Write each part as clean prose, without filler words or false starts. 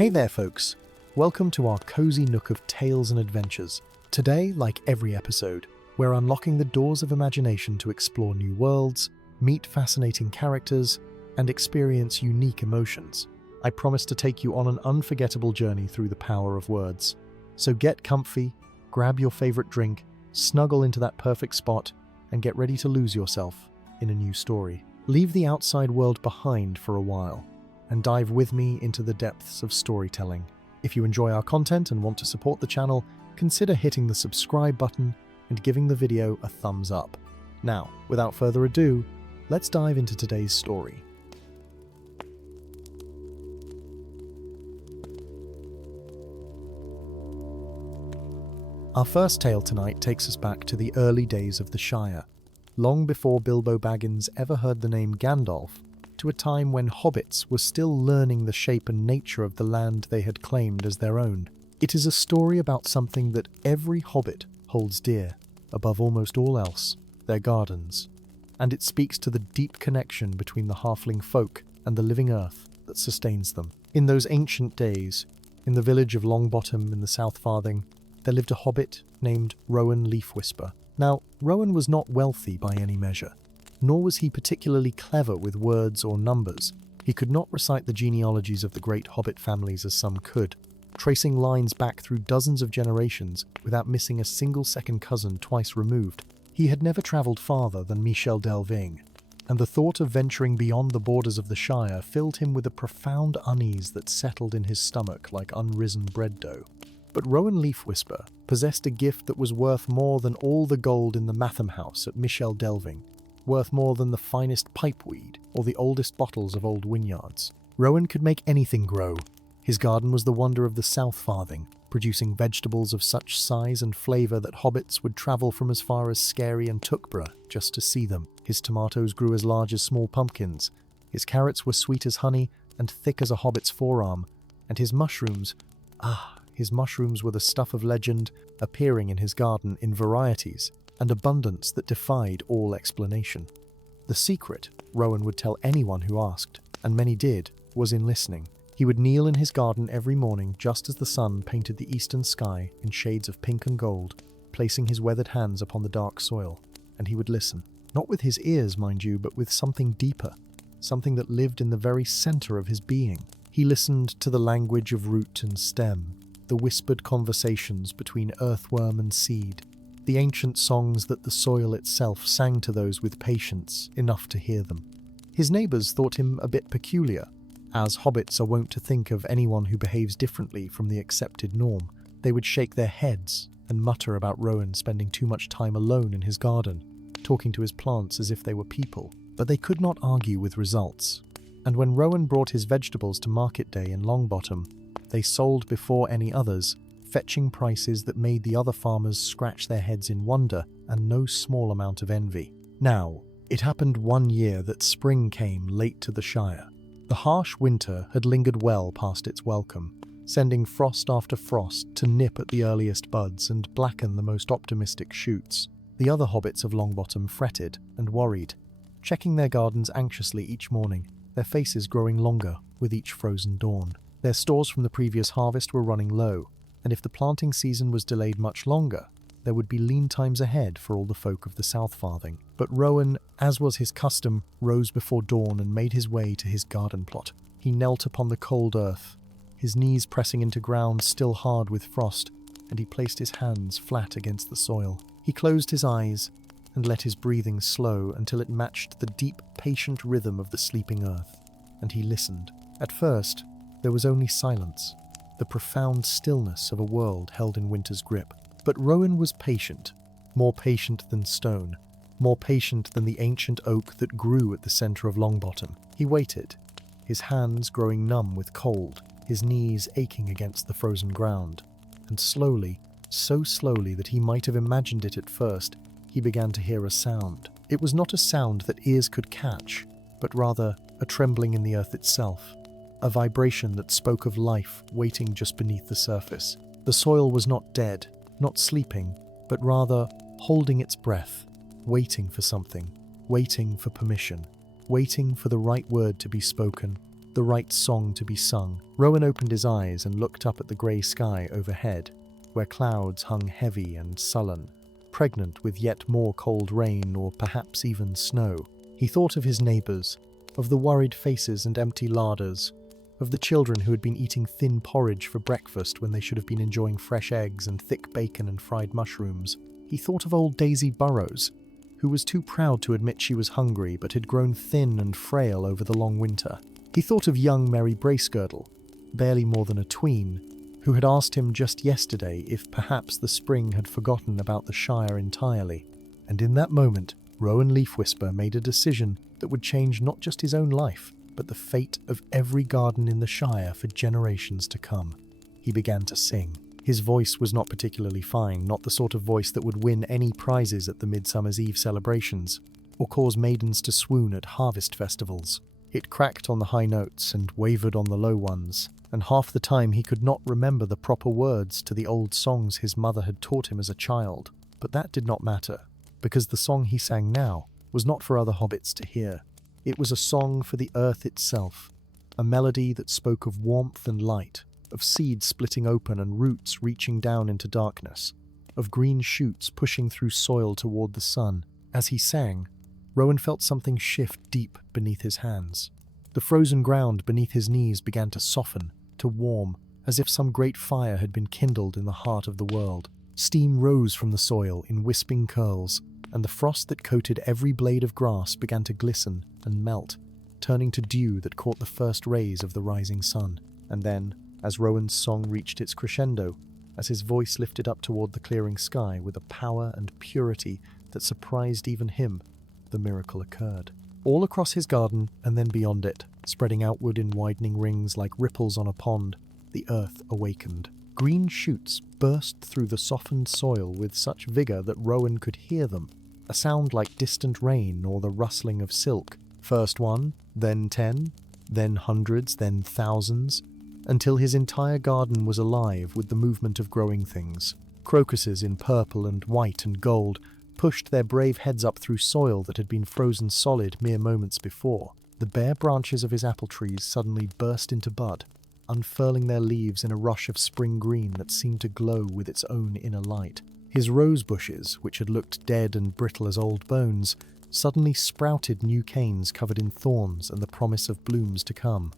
Hey there, folks. Welcome to our cozy nook of tales and adventures. Today, like every episode, we're unlocking the doors of imagination to explore new worlds, meet fascinating characters, and experience unique emotions. I promise to take you on an unforgettable journey through the power of words. So get comfy, grab your favorite drink, snuggle into that perfect spot, and get ready to lose yourself in a new story. Leave the outside world behind for a while and dive with me into the depths of storytelling. If you enjoy our content and want to support the channel, consider hitting the subscribe button and giving the video a thumbs up. Now, without further ado, let's dive into today's story. Our first tale tonight takes us back to the early days of the Shire, long before Bilbo Baggins ever heard the name Gandalf, to a time when hobbits were still learning the shape and nature of the land they had claimed as their own. It is a story about something that every hobbit holds dear, above almost all else, their gardens. And it speaks to the deep connection between the halfling folk and the living earth that sustains them. In those ancient days, in the village of Longbottom in the South Farthing, there lived a hobbit named Rowan Leafwhisper. Now, Rowan was not wealthy by any measure, nor was he particularly clever with words or numbers. He could not recite the genealogies of the great hobbit families as some could, tracing lines back through dozens of generations without missing a single second cousin twice removed. He had never travelled farther than Michel Delving, and the thought of venturing beyond the borders of the Shire filled him with a profound unease that settled in his stomach like unrisen bread dough. But Rowan Leafwhisper possessed a gift that was worth more than all the gold in the Matham house at Michel Delving, worth more than the finest pipeweed or the oldest bottles of old Wynyards. Rowan could make anything grow. His garden was the wonder of the South Farthing, producing vegetables of such size and flavour that hobbits would travel from as far as Scary and Tuckborough just to see them. His tomatoes grew as large as small pumpkins, his carrots were sweet as honey and thick as a hobbit's forearm, and his mushrooms were the stuff of legend, appearing in his garden in varieties and abundance that defied all explanation. The secret, Rowan would tell anyone who asked, and many did, was in listening. He would kneel in his garden every morning just as the sun painted the eastern sky in shades of pink and gold, placing his weathered hands upon the dark soil, and he would listen. Not with his ears, mind you, but with something deeper, something that lived in the very centre of his being. He listened to the language of root and stem, the whispered conversations between earthworm and seed, the ancient songs that the soil itself sang to those with patience enough to hear them. His neighbours thought him a bit peculiar, as hobbits are wont to think of anyone who behaves differently from the accepted norm. They would shake their heads and mutter about Rowan spending too much time alone in his garden, talking to his plants as if they were people. But they could not argue with results, and when Rowan brought his vegetables to market day in Longbottom, they sold before any others, fetching prices that made the other farmers scratch their heads in wonder and no small amount of envy. Now, it happened one year that spring came late to the Shire. The harsh winter had lingered well past its welcome, sending frost after frost to nip at the earliest buds and blacken the most optimistic shoots. The other hobbits of Longbottom fretted and worried, checking their gardens anxiously each morning, their faces growing longer with each frozen dawn. Their stores from the previous harvest were running low, and if the planting season was delayed much longer, there would be lean times ahead for all the folk of the South Farthing. But Rowan, as was his custom, rose before dawn and made his way to his garden plot. He knelt upon the cold earth, his knees pressing into ground still hard with frost, and he placed his hands flat against the soil. He closed his eyes and let his breathing slow until it matched the deep, patient rhythm of the sleeping earth, and he listened. At first, there was only silence, the profound stillness of a world held in winter's grip. But Rowan was patient, more patient than stone, more patient than the ancient oak that grew at the centre of Longbottom. He waited, his hands growing numb with cold, his knees aching against the frozen ground, and slowly, so slowly that he might have imagined it at first, he began to hear a sound. It was not a sound that ears could catch, but rather a trembling in the earth itself, a vibration that spoke of life waiting just beneath the surface. The soil was not dead, not sleeping, but rather holding its breath, waiting for something, waiting for permission, waiting for the right word to be spoken, the right song to be sung. Rowan opened his eyes and looked up at the grey sky overhead, where clouds hung heavy and sullen, pregnant with yet more cold rain or perhaps even snow. He thought of his neighbours, of the worried faces and empty larders, of the children who had been eating thin porridge for breakfast when they should have been enjoying fresh eggs and thick bacon and fried mushrooms. He thought of old Daisy Burrows, who was too proud to admit she was hungry but had grown thin and frail over the long winter. He thought of young Mary Bracegirdle, barely more than a tween, who had asked him just yesterday if perhaps the spring had forgotten about the Shire entirely. And in that moment, Rowan Leafwhisper made a decision that would change not just his own life, but the fate of every garden in the Shire for generations to come. He began to sing. His voice was not particularly fine, not the sort of voice that would win any prizes at the Midsummer's Eve celebrations, or cause maidens to swoon at harvest festivals. It cracked on the high notes and wavered on the low ones, and half the time he could not remember the proper words to the old songs his mother had taught him as a child. But that did not matter, because the song he sang now was not for other hobbits to hear. It was a song for the earth itself, a melody that spoke of warmth and light, of seeds splitting open and roots reaching down into darkness, of green shoots pushing through soil toward the sun. As he sang, Rowan felt something shift deep beneath his hands. The frozen ground beneath his knees began to soften, to warm, as if some great fire had been kindled in the heart of the world. Steam rose from the soil in wisping curls, and the frost that coated every blade of grass began to glisten and melt, turning to dew that caught the first rays of the rising sun. And then, as Rowan's song reached its crescendo, as his voice lifted up toward the clearing sky with a power and purity that surprised even him, the miracle occurred. All across his garden and then beyond it, spreading outward in widening rings like ripples on a pond, the earth awakened. Green shoots burst through the softened soil with such vigor that Rowan could hear them, a sound like distant rain or the rustling of silk. First one, then 10, then hundreds, then thousands, until his entire garden was alive with the movement of growing things. Crocuses in purple and white and gold pushed their brave heads up through soil that had been frozen solid mere moments before. The bare branches of his apple trees suddenly burst into bud, unfurling their leaves in a rush of spring green that seemed to glow with its own inner light. His rose bushes, which had looked dead and brittle as old bones, suddenly sprouted new canes covered in thorns and the promise of blooms to come.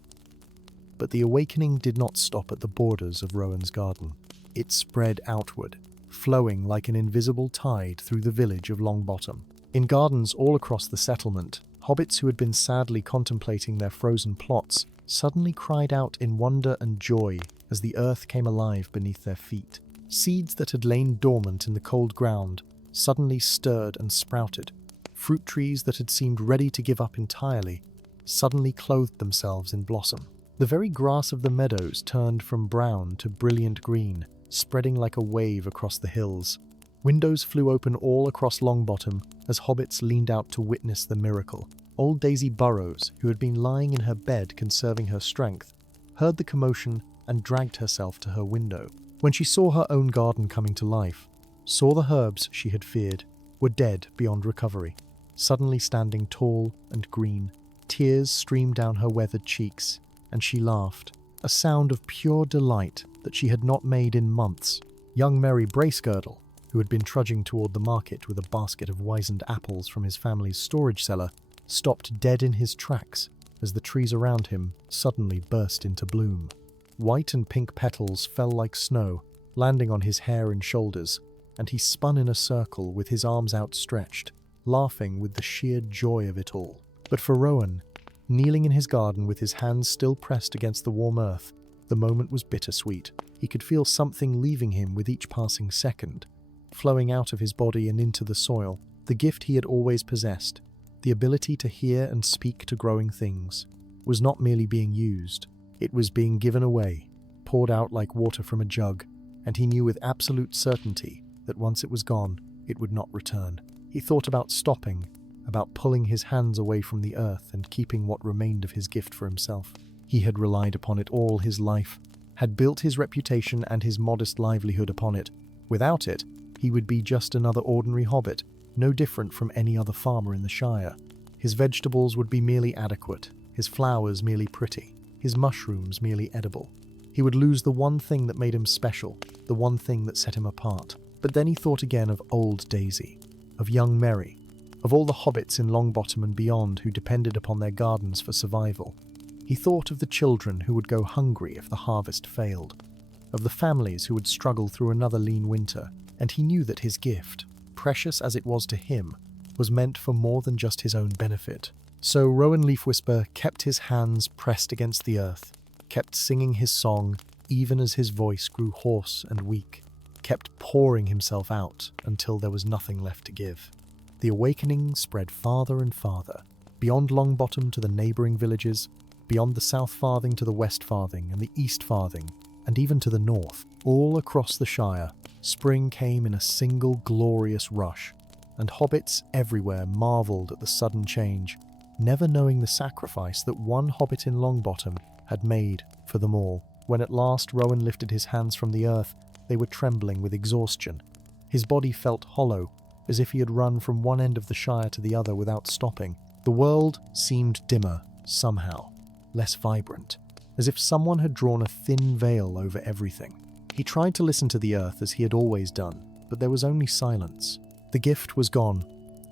But the awakening did not stop at the borders of Rowan's garden. It spread outward, flowing like an invisible tide through the village of Longbottom. In gardens all across the settlement, hobbits who had been sadly contemplating their frozen plots suddenly cried out in wonder and joy as the earth came alive beneath their feet. Seeds that had lain dormant in the cold ground suddenly stirred and sprouted. Fruit trees that had seemed ready to give up entirely suddenly clothed themselves in blossom. The very grass of the meadows turned from brown to brilliant green, spreading like a wave across the hills. Windows flew open all across Longbottom as hobbits leaned out to witness the miracle. Old Daisy Burrows, who had been lying in her bed conserving her strength, heard the commotion and dragged herself to her window. When she saw her own garden coming to life, saw the herbs she had feared were dead beyond recovery, suddenly standing tall and green. Tears streamed down her weathered cheeks, and she laughed, a sound of pure delight that she had not made in months. Young Mary Bracegirdle, who had been trudging toward the market with a basket of wizened apples from his family's storage cellar, stopped dead in his tracks as the trees around him suddenly burst into bloom. White and pink petals fell like snow, landing on his hair and shoulders, and he spun in a circle with his arms outstretched, laughing with the sheer joy of it all. But for Rowan, kneeling in his garden with his hands still pressed against the warm earth, the moment was bittersweet. He could feel something leaving him with each passing second, flowing out of his body and into the soil. The gift he had always possessed, the ability to hear and speak to growing things, was not merely being used. It was being given away, poured out like water from a jug, and he knew with absolute certainty that once it was gone, it would not return. He thought about stopping, about pulling his hands away from the earth and keeping what remained of his gift for himself. He had relied upon it all his life, had built his reputation and his modest livelihood upon it. Without it, he would be just another ordinary hobbit, no different from any other farmer in the Shire. His vegetables would be merely adequate, his flowers merely pretty. his mushrooms merely edible. He would lose the one thing that made him special, the one thing that set him apart. But then he thought again of old Daisy, of young Merry, of all the hobbits in Longbottom and beyond who depended upon their gardens for survival. He thought of the children who would go hungry if the harvest failed, of the families who would struggle through another lean winter, and he knew that his gift, precious as it was to him, was meant for more than just his own benefit. So Rowan Leafwhisper kept his hands pressed against the earth, kept singing his song even as his voice grew hoarse and weak, kept pouring himself out until there was nothing left to give. The awakening spread farther and farther, beyond Longbottom to the neighbouring villages, beyond the South Farthing to the West Farthing and the East Farthing, and even to the north. All across the Shire, spring came in a single glorious rush, and hobbits everywhere marvelled at the sudden change, never knowing the sacrifice that one hobbit in Longbottom had made for them all. When at last Rowan lifted his hands from the earth, they were trembling with exhaustion. His body felt hollow, as if he had run from one end of the Shire to the other without stopping. The world seemed dimmer, somehow, less vibrant, as if someone had drawn a thin veil over everything. He tried to listen to the earth as he had always done, but there was only silence. The gift was gone,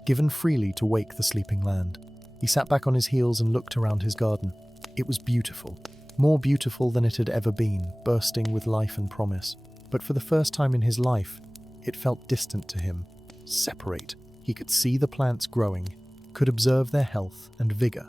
given freely to wake the sleeping land. He sat back on his heels and looked around his garden. It was beautiful, more beautiful than it had ever been, bursting with life and promise. But for the first time in his life, it felt distant to him, separate. He could see the plants growing, could observe their health and vigor,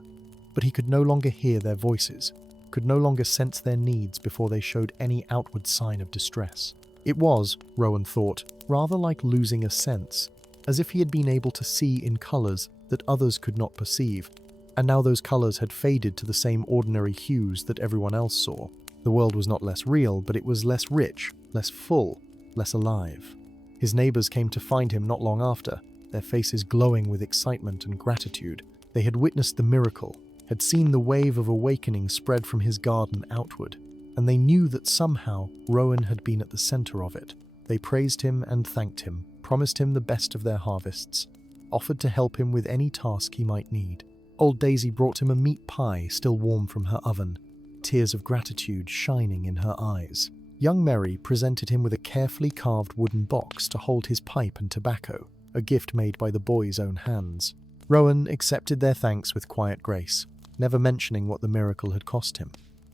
but he could no longer hear their voices, could no longer sense their needs before they showed any outward sign of distress. It was, Rowan thought, rather like losing a sense, as if he had been able to see in colours that others could not perceive, and now those colours had faded to the same ordinary hues that everyone else saw. The world was not less real, but it was less rich, less full, less alive. His neighbours came to find him not long after, their faces glowing with excitement and gratitude. They had witnessed the miracle, had seen the wave of awakening spread from his garden outward, and they knew that somehow Rowan had been at the centre of it. They praised him and thanked him, promised him the best of their harvests, offered to help him with any task he might need. Old Daisy brought him a meat pie still warm from her oven, tears of gratitude shining in her eyes. Young Merry presented him with a carefully carved wooden box to hold his pipe and tobacco, a gift made by the boy's own hands. Rowan accepted their thanks with quiet grace, never mentioning what the miracle had cost him.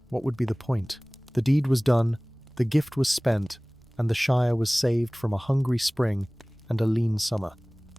What would be the point? The deed was done, the gift was spent, and the Shire was saved from a hungry spring and a lean summer.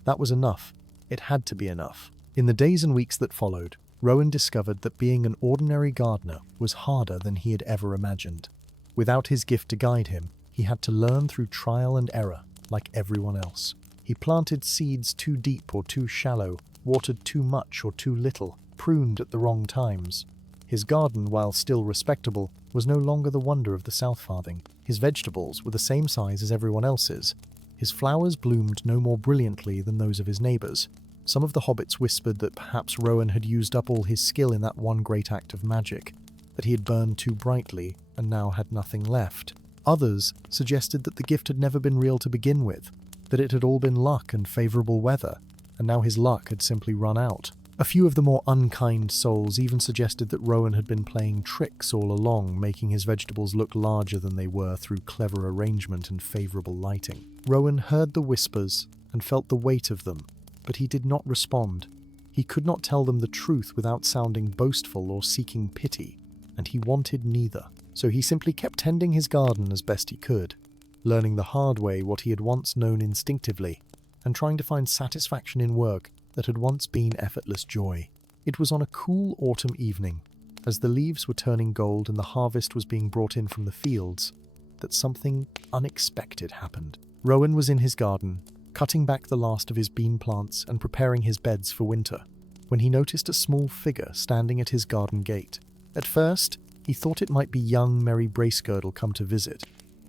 That was enough. It had to be enough. In the days and weeks that followed, Rowan discovered that being an ordinary gardener was harder than he had ever imagined. Without his gift to guide him, he had to learn through trial and error, like everyone else. He planted seeds too deep or too shallow, watered too much or too little, pruned at the wrong times. His garden, while still respectable, was no longer the wonder of the South Farthing. His vegetables were the same size as everyone else's. His flowers bloomed no more brilliantly than those of his neighbours. Some of the hobbits whispered that perhaps Rowan had used up all his skill in that one great act of magic, that he had burned too brightly and now had nothing left. Others suggested that the gift had never been real to begin with, that it had all been luck and favourable weather, and now his luck had simply run out. A few of the more unkind souls even suggested that Rowan had been playing tricks all along, making his vegetables look larger than they were through clever arrangement and favourable lighting. Rowan heard the whispers and felt the weight of them, but he did not respond. He could not tell them the truth without sounding boastful or seeking pity, and he wanted neither. So he simply kept tending his garden as best he could, learning the hard way what he had once known instinctively, and trying to find satisfaction in work that had once been effortless joy. It was on a cool autumn evening, as the leaves were turning gold and the harvest was being brought in from the fields, that something unexpected happened. Rowan was in his garden, cutting back the last of his bean plants and preparing his beds for winter, when he noticed a small figure standing at his garden gate. At first, he thought it might be young Merry Bracegirdle come to visit,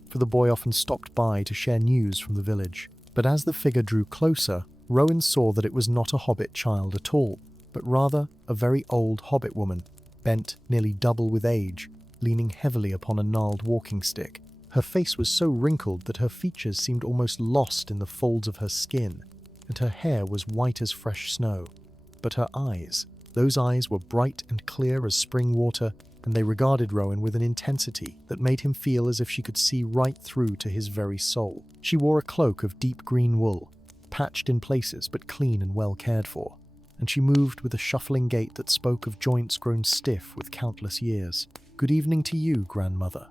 for the boy often stopped by to share news from the village. But as the figure drew closer, Rowan saw that it was not a hobbit child at all, but rather a very old hobbit woman, bent nearly double with age, leaning heavily upon a gnarled walking stick. Her face was so wrinkled that her features seemed almost lost in the folds of her skin, and her hair was white as fresh snow. But her eyes, those eyes were bright and clear as spring water, and they regarded Rowan with an intensity that made him feel as if she could see right through to his very soul. She wore a cloak of deep green wool, patched in places but clean and well cared for, and she moved with a shuffling gait that spoke of joints grown stiff with countless years. "Good evening to you, grandmother,"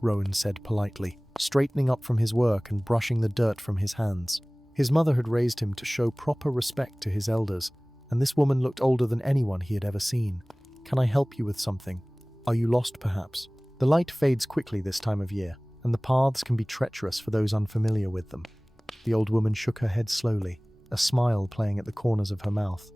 Rowan said politely, straightening up from his work and brushing the dirt from his hands. His mother had raised him to show proper respect to his elders, and this woman looked older than anyone he had ever seen. "Can I help you with something? Are you lost, perhaps?" The light fades quickly this time of year, and the paths can be treacherous for those unfamiliar with them. The old woman shook her head slowly, a smile playing at the corners of her mouth.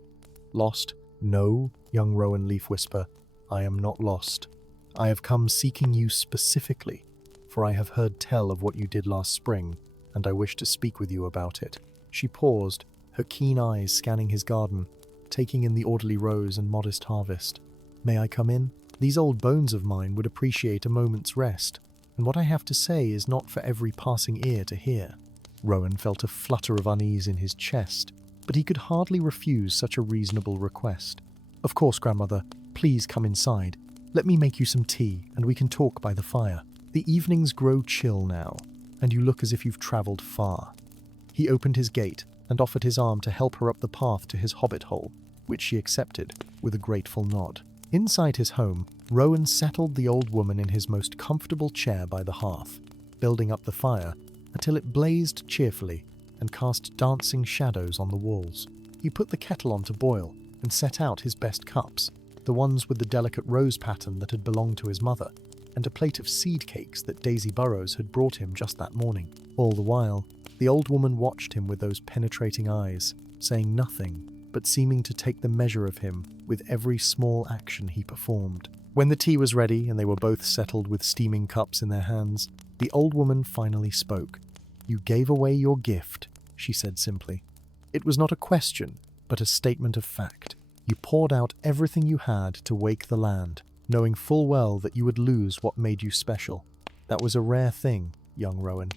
"Lost? No, young Rowan Leafwhisper, I am not lost. I have come seeking you specifically, for I have heard tell of what you did last spring, and I wish to speak with you about it." She paused, her keen eyes scanning his garden, taking in the orderly rows and modest harvest. "May I come in? These old bones of mine would appreciate a moment's rest, and what I have to say is not for every passing ear to hear." Rowan felt a flutter of unease in his chest, but he could hardly refuse such a reasonable request. "Of course, grandmother, please come inside. Let me make you some tea, and we can talk by the fire. The evenings grow chill now, and you look as if you've travelled far." He opened his gate and offered his arm to help her up the path to his hobbit hole, which she accepted with a grateful nod. Inside his home, Rowan settled the old woman in his most comfortable chair by the hearth, building up the fire until it blazed cheerfully and cast dancing shadows on the walls. He put the kettle on to boil and set out his best cups, the ones with the delicate rose pattern that had belonged to his mother, and a plate of seed cakes that Daisy Burrows had brought him just that morning. All the while, the old woman watched him with those penetrating eyes, saying nothing, but seeming to take the measure of him with every small action he performed. When the tea was ready and they were both settled with steaming cups in their hands, the old woman finally spoke. "You gave away your gift," she said simply. It was not a question, but a statement of fact. You poured out everything you had to wake the land, knowing full well that you would lose what made you special. That was a rare thing, young Rowan,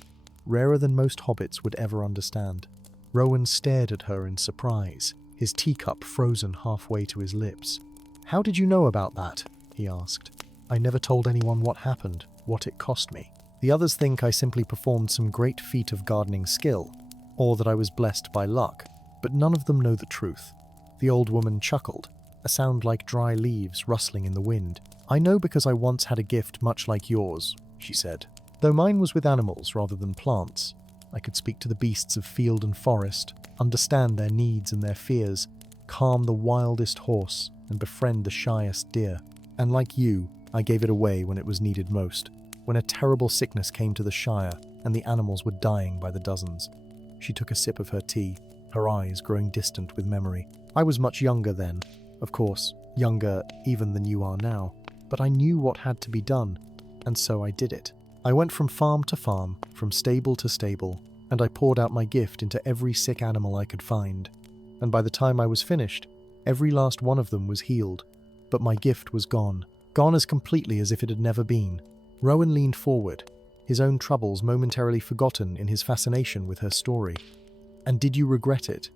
rarer than most hobbits would ever understand. Rowan stared at her in surprise, his teacup frozen halfway to his lips. "How did you know about that?" he asked. "I never told anyone what happened, what it cost me. The others think I simply performed some great feat of gardening skill, or that I was blessed by luck, but none of them know the truth." The old woman chuckled, a sound like dry leaves rustling in the wind. "I know because I once had a gift much like yours," she said. "Though mine was with animals rather than plants. I could speak to the beasts of field and forest, understand their needs and their fears, calm the wildest horse, and befriend the shyest deer. And like you, I gave it away when it was needed most, when a terrible sickness came to the Shire and the animals were dying by the dozens." She took a sip of her tea, her eyes growing distant with memory. "I was much younger then, of course, younger even than you are now, but I knew what had to be done, and so I did it. I went from farm to farm, from stable to stable, and I poured out my gift into every sick animal I could find. And by the time I was finished, every last one of them was healed, but my gift was gone as completely as if it had never been." Rowan leaned forward, his own troubles momentarily forgotten in his fascination with her story. "And did you regret it?"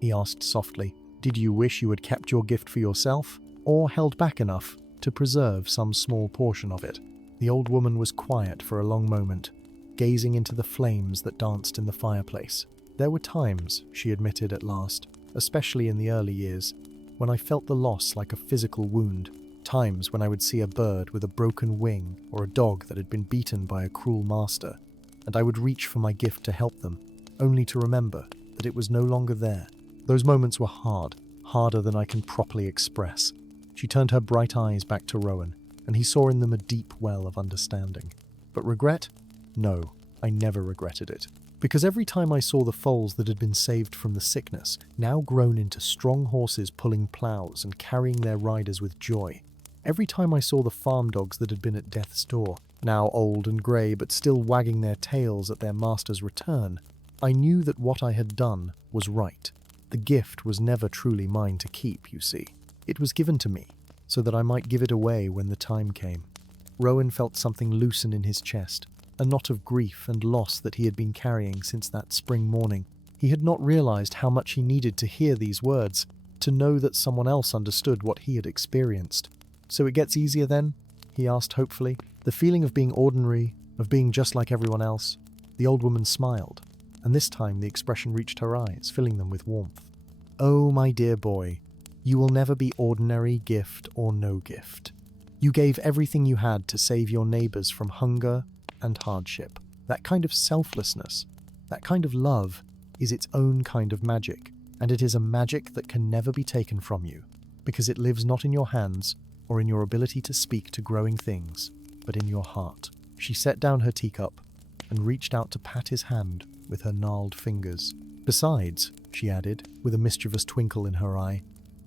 he asked softly. "Did you wish you had kept your gift for yourself, or held back enough to preserve some small portion of it?" The old woman was quiet for a long moment, gazing into the flames that danced in the fireplace. "There were times," she admitted at last, "especially in the early years, when I felt the loss like a physical wound. Times when I would see a bird with a broken wing or a dog that had been beaten by a cruel master, and I would reach for my gift to help them, only to remember that it was no longer there. Those moments were hard, harder than I can properly express." She turned her bright eyes back to Rowan, and he saw in them a deep well of understanding. "But regret? No, I never regretted it. Because every time I saw the foals that had been saved from the sickness, now grown into strong horses pulling ploughs and carrying their riders with joy, every time I saw the farm dogs that had been at death's door, now old and grey but still wagging their tails at their master's return, I knew that what I had done was right. The gift was never truly mine to keep, you see. It was given to me, so that I might give it away when the time came." Rowan felt something loosen in his chest, a knot of grief and loss that he had been carrying since that spring morning. He had not realized how much he needed to hear these words, to know that someone else understood what he had experienced. "So it gets easier then?" he asked hopefully. The feeling of being ordinary, of being just like everyone else. The old woman smiled, and this time the expression reached her eyes, filling them with warmth. Oh, my dear boy, you will never be ordinary, gift or no gift. You gave everything you had to save your neighbors from hunger and hardship. That kind of selflessness, that kind of love, is its own kind of magic, and it is a magic that can never be taken from you, because it lives not in your hands or in your ability to speak to growing things, but in your heart. She set down her teacup and reached out to pat his hand with her gnarled fingers. Besides, she added, with a mischievous twinkle in her eye,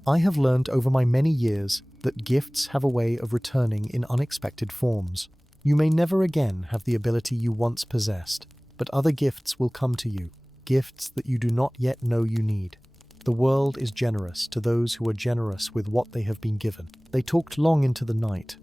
I have learned over my many years that gifts have a way of returning in unexpected forms. You may never again have the ability you once possessed, but other gifts will come to you, gifts that you do not yet know you need. The world is generous to those who are generous with what they have been given. They talked long into the night,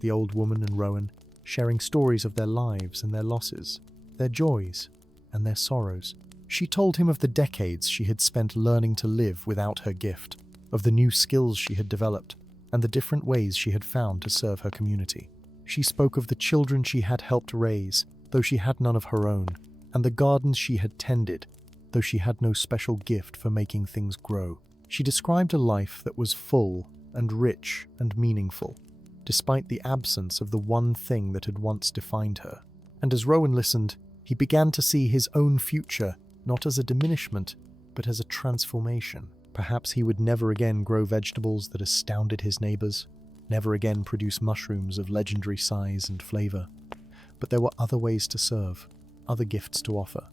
the old woman and Rowan, sharing stories of their lives and their losses, their joys and their sorrows. She told him of the decades she had spent learning to live without her gift, of the new skills she had developed, and the different ways she had found to serve her community. She spoke of the children she had helped raise, though she had none of her own, and the gardens she had tended, though she had no special gift for making things grow. She described a life that was full and rich and meaningful, despite the absence of the one thing that had once defined her. And as Rowan listened, he began to see his own future not as a diminishment, but as a transformation. Perhaps he would never again grow vegetables that astounded his neighbors, never again produce mushrooms of legendary size and flavor. But there were other ways to serve, other gifts to offer.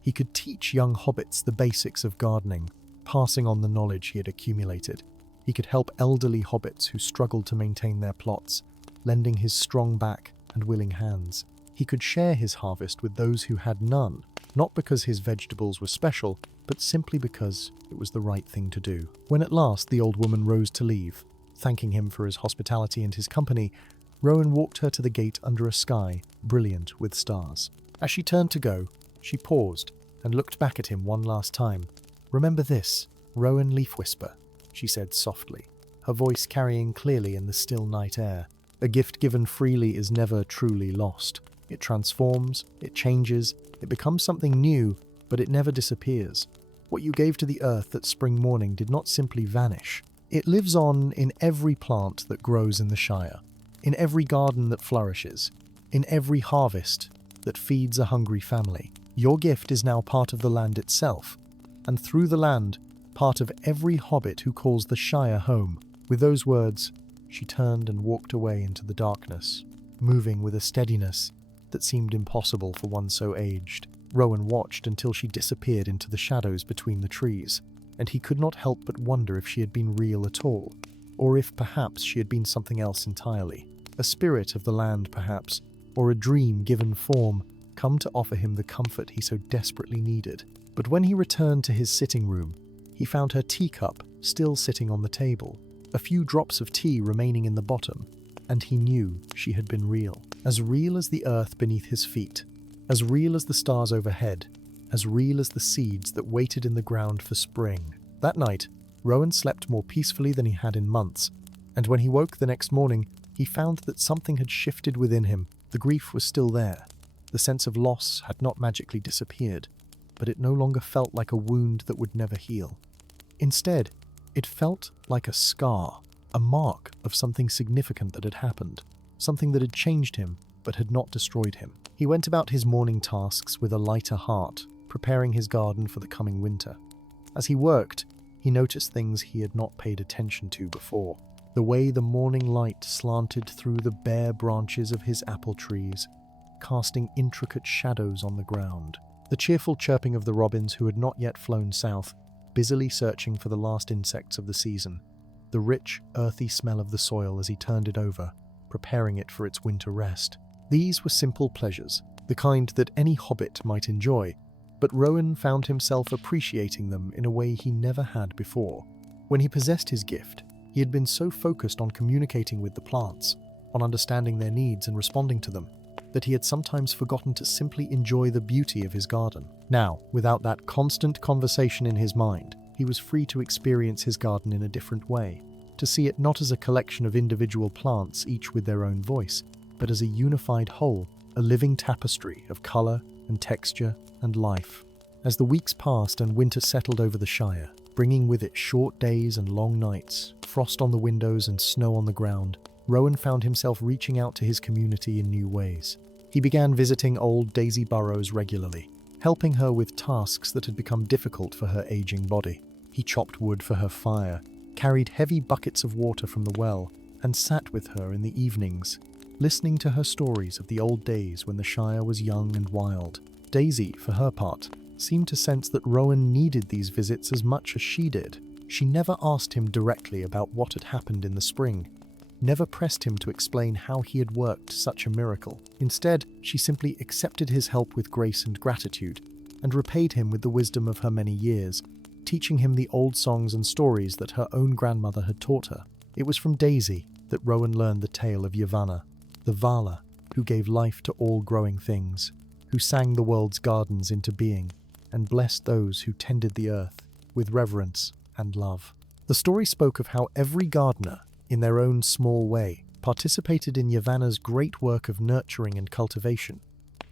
He could teach young hobbits the basics of gardening, passing on the knowledge he had accumulated. He could help elderly hobbits who struggled to maintain their plots, lending his strong back and willing hands. He could share his harvest with those who had none, not because his vegetables were special, but simply because it was the right thing to do. When at last the old woman rose to leave, thanking him for his hospitality and his company, Rowan walked her to the gate under a sky brilliant with stars. As she turned to go, she paused and looked back at him one last time. Remember this, Rowan Leafwhisper, she said softly, her voice carrying clearly in the still night air. A gift given freely is never truly lost. It transforms, it changes, it becomes something new, but it never disappears. What you gave to the earth that spring morning did not simply vanish. It lives on in every plant that grows in the Shire, in every garden that flourishes, in every harvest that feeds a hungry family. Your gift is now part of the land itself, and through the land, part of every hobbit who calls the Shire home. With those words, she turned and walked away into the darkness, moving with a steadiness that seemed impossible for one so aged. Rowan watched until she disappeared into the shadows between the trees, and he could not help but wonder if she had been real at all, or if perhaps she had been something else entirely. A spirit of the land, perhaps, or a dream given form, come to offer him the comfort he so desperately needed. But when he returned to his sitting room, he found her teacup still sitting on the table, a few drops of tea remaining in the bottom, and he knew she had been real as the earth beneath his feet, as real as the stars overhead, as real as the seeds that waited in the ground for spring. That night, Rowan slept more peacefully than he had in months, and when he woke the next morning, he found that something had shifted within him. The grief was still there. The sense of loss had not magically disappeared, but it no longer felt like a wound that would never heal. Instead, it felt like a scar, a mark of something significant that had happened, something that had changed him but had not destroyed him. He went about his morning tasks with a lighter heart, preparing his garden for the coming winter. As he worked, he noticed things he had not paid attention to before. The way the morning light slanted through the bare branches of his apple trees, casting intricate shadows on the ground. The cheerful chirping of the robins who had not yet flown south, busily searching for the last insects of the season. The rich, earthy smell of the soil as he turned it over, preparing it for its winter rest. These were simple pleasures, the kind that any hobbit might enjoy, but Rowan found himself appreciating them in a way he never had before. When he possessed his gift, he had been so focused on communicating with the plants, on understanding their needs and responding to them, that he had sometimes forgotten to simply enjoy the beauty of his garden. Now, without that constant conversation in his mind, he was free to experience his garden in a different way, to see it not as a collection of individual plants, each with their own voice, but as a unified whole, a living tapestry of color and texture and life. As the weeks passed and winter settled over the Shire, bringing with it short days and long nights, frost on the windows and snow on the ground, Rowan found himself reaching out to his community in new ways. He began visiting old Daisy Burrows regularly, helping her with tasks that had become difficult for her aging body. He chopped wood for her fire, carried heavy buckets of water from the well, and sat with her in the evenings, listening to her stories of the old days when the Shire was young and wild. Daisy, for her part, seemed to sense that Rowan needed these visits as much as she did. She never asked him directly about what had happened in the spring, never pressed him to explain how he had worked such a miracle. Instead, she simply accepted his help with grace and gratitude, and repaid him with the wisdom of her many years, teaching him the old songs and stories that her own grandmother had taught her. It was from Daisy that Rowan learned the tale of Yavanna, the Vala, who gave life to all growing things, who sang the world's gardens into being, and blessed those who tended the earth with reverence and love. The story spoke of how every gardener, in their own small way, participated in Yavanna's great work of nurturing and cultivation,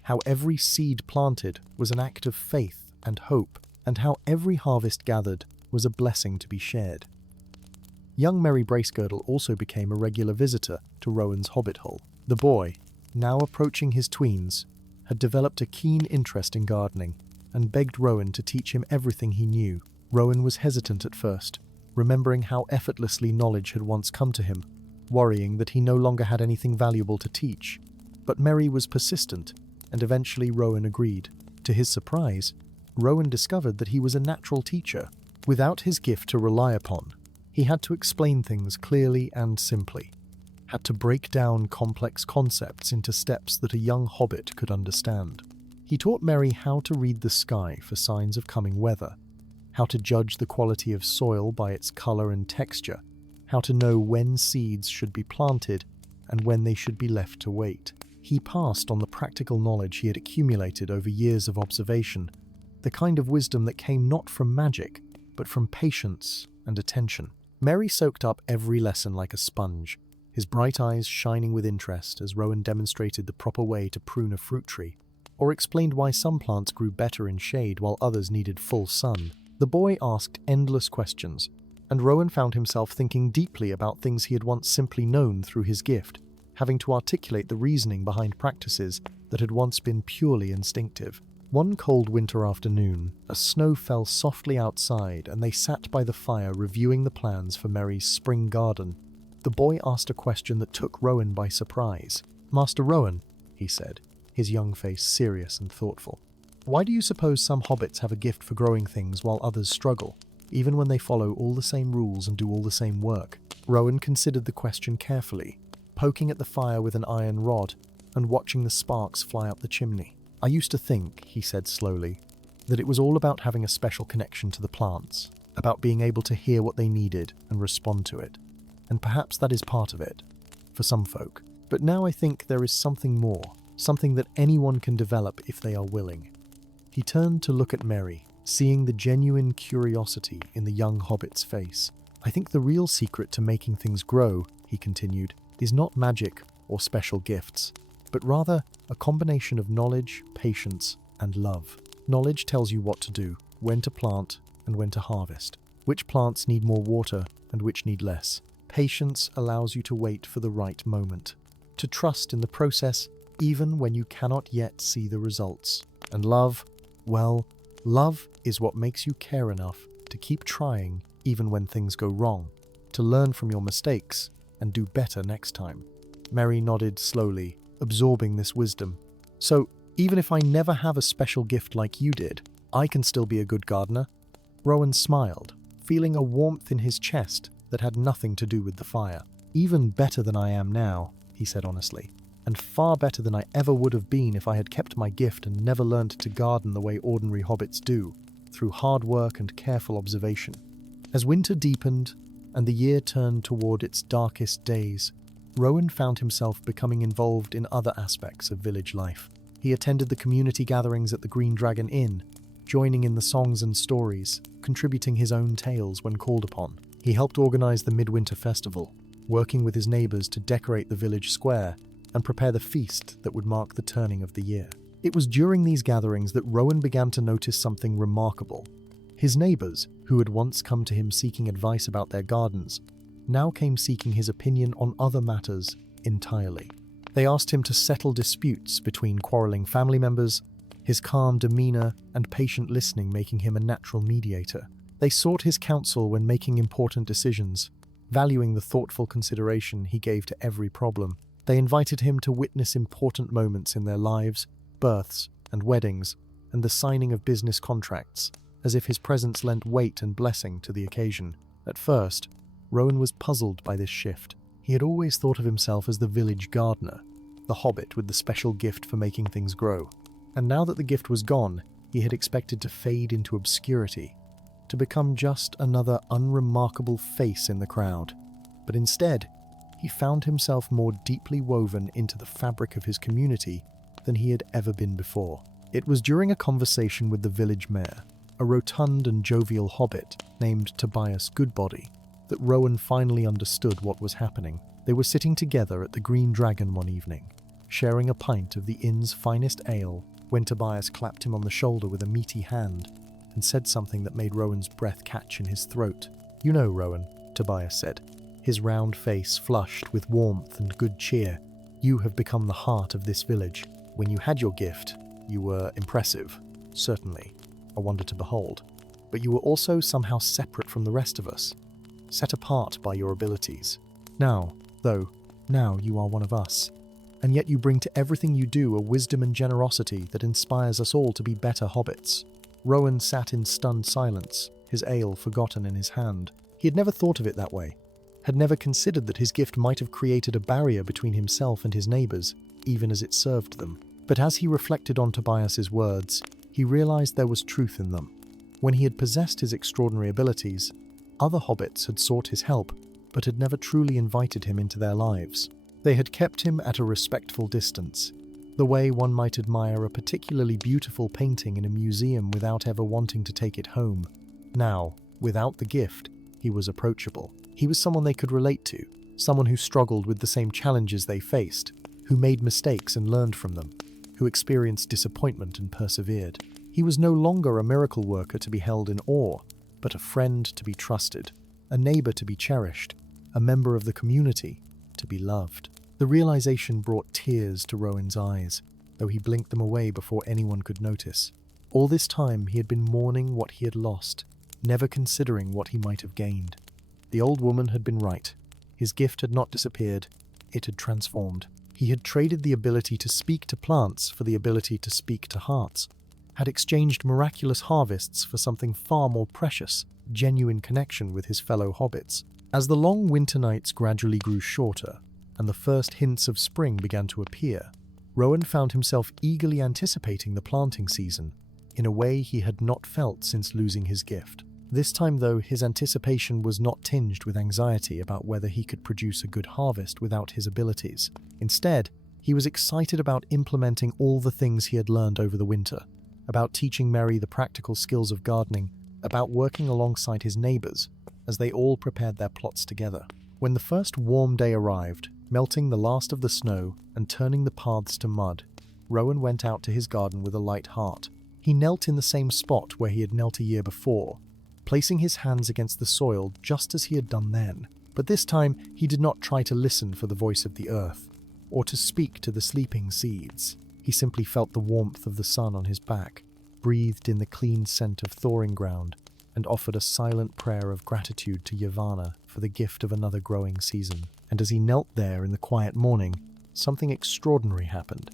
how every seed planted was an act of faith and hope, and how every harvest gathered was a blessing to be shared. Young Merry Bracegirdle also became a regular visitor to Rowan's hobbit hole. The boy, now approaching his tweens, had developed a keen interest in gardening, and begged Rowan to teach him everything he knew. Rowan was hesitant at first, remembering how effortlessly knowledge had once come to him, worrying that he no longer had anything valuable to teach. But Merry was persistent, and eventually Rowan agreed. To his surprise, Rowan discovered that he was a natural teacher. Without his gift to rely upon, he had to explain things clearly and simply, had to break down complex concepts into steps that a young hobbit could understand. He taught Merry how to read the sky for signs of coming weather, how to judge the quality of soil by its color and texture, how to know when seeds should be planted and when they should be left to wait. He passed on the practical knowledge he had accumulated over years of observation, the kind of wisdom that came not from magic, but from patience and attention. Merry soaked up every lesson like a sponge, his bright eyes shining with interest as Rowan demonstrated the proper way to prune a fruit tree, or explained why some plants grew better in shade while others needed full sun. The boy asked endless questions, and Rowan found himself thinking deeply about things he had once simply known through his gift, having to articulate the reasoning behind practices that had once been purely instinctive. One cold winter afternoon, a snow fell softly outside, and they sat by the fire reviewing the plans for Merry's spring garden. The boy asked a question that took Rowan by surprise. "Master Rowan," he said, his young face serious and thoughtful, "why do you suppose some hobbits have a gift for growing things while others struggle, even when they follow all the same rules and do all the same work?" Rowan considered the question carefully, poking at the fire with an iron rod and watching the sparks fly up the chimney. "I used to think," he said slowly, "that it was all about having a special connection to the plants, about being able to hear what they needed and respond to it. And perhaps that is part of it, for some folk. But now I think there is something more, something that anyone can develop if they are willing." He turned to look at Merry, seeing the genuine curiosity in the young hobbit's face. "I think the real secret to making things grow," he continued, "is not magic or special gifts, but rather a combination of knowledge, patience, and love. Knowledge tells you what to do, when to plant, and when to harvest, which plants need more water and which need less. Patience allows you to wait for the right moment, to trust in the process even when you cannot yet see the results. And love, well, love is what makes you care enough to keep trying even when things go wrong, to learn from your mistakes and do better next time." Merry nodded slowly, absorbing this wisdom. "So, even if I never have a special gift like you did, I can still be a good gardener?" Rowan smiled, feeling a warmth in his chest that had nothing to do with the fire. "Even better than I am now," he said honestly, "and far better than I ever would have been if I had kept my gift and never learned to garden the way ordinary hobbits do, through hard work and careful observation." As winter deepened and the year turned toward its darkest days, Rowan found himself becoming involved in other aspects of village life. He attended the community gatherings at the Green Dragon Inn, joining in the songs and stories, contributing his own tales when called upon. He helped organize the midwinter festival, working with his neighbors to decorate the village square and prepare the feast that would mark the turning of the year. It was during these gatherings that Rowan began to notice something remarkable. His neighbors, who had once come to him seeking advice about their gardens, now came seeking his opinion on other matters entirely. They asked him to settle disputes between quarreling family members, his calm demeanor and patient listening making him a natural mediator. They sought his counsel when making important decisions, valuing the thoughtful consideration he gave to every problem. They invited him to witness important moments in their lives, births and weddings, and the signing of business contracts, as if his presence lent weight and blessing to the occasion. At first, Rowan was puzzled by this shift. He had always thought of himself as the village gardener, the hobbit with the special gift for making things grow. And now that the gift was gone, he had expected to fade into obscurity, to become just another unremarkable face in the crowd. But instead, he found himself more deeply woven into the fabric of his community than he had ever been before. It was during a conversation with the village mayor, a rotund and jovial hobbit named Tobias Goodbody, that Rowan finally understood what was happening. They were sitting together at the Green Dragon one evening, sharing a pint of the inn's finest ale, when Tobias clapped him on the shoulder with a meaty hand and said something that made Rowan's breath catch in his throat. "You know, Rowan," Tobias said, his round face flushed with warmth and good cheer, "you have become the heart of this village. When you had your gift, you were impressive, certainly, a wonder to behold. But you were also somehow separate from the rest of us, set apart by your abilities. Now you are one of us. And yet you bring to everything you do a wisdom and generosity that inspires us all to be better hobbits." Rowan sat in stunned silence, his ale forgotten in his hand. He had never thought of it that way, had never considered that his gift might have created a barrier between himself and his neighbors, even as it served them. But as he reflected on Tobias's words, he realized there was truth in them. When he had possessed his extraordinary abilities, other hobbits had sought his help, but had never truly invited him into their lives. They had kept him at a respectful distance, the way one might admire a particularly beautiful painting in a museum without ever wanting to take it home. Now, without the gift, he was approachable. He was someone they could relate to, someone who struggled with the same challenges they faced, who made mistakes and learned from them, who experienced disappointment and persevered. He was no longer a miracle worker to be held in awe, but a friend to be trusted, a neighbor to be cherished, a member of the community to be loved. The realization brought tears to Rowan's eyes, though he blinked them away before anyone could notice. All this time he had been mourning what he had lost, never considering what he might have gained. The old woman had been right. His gift had not disappeared, it had transformed. He had traded the ability to speak to plants for the ability to speak to hearts, had exchanged miraculous harvests for something far more precious, genuine connection with his fellow hobbits. As the long winter nights gradually grew shorter, and the first hints of spring began to appear, Rowan found himself eagerly anticipating the planting season, in a way he had not felt since losing his gift. This time, though, his anticipation was not tinged with anxiety about whether he could produce a good harvest without his abilities. Instead, he was excited about implementing all the things he had learned over the winter, about teaching Merry the practical skills of gardening, about working alongside his neighbors as they all prepared their plots together. When the first warm day arrived, melting the last of the snow and turning the paths to mud, Rowan went out to his garden with a light heart. He knelt in the same spot where he had knelt a year before, placing his hands against the soil just as he had done then. But this time he did not try to listen for the voice of the earth, or to speak to the sleeping seeds. He simply felt the warmth of the sun on his back, breathed in the clean scent of thawing ground, and offered a silent prayer of gratitude to Yavanna for the gift of another growing season. And as he knelt there in the quiet morning, something extraordinary happened.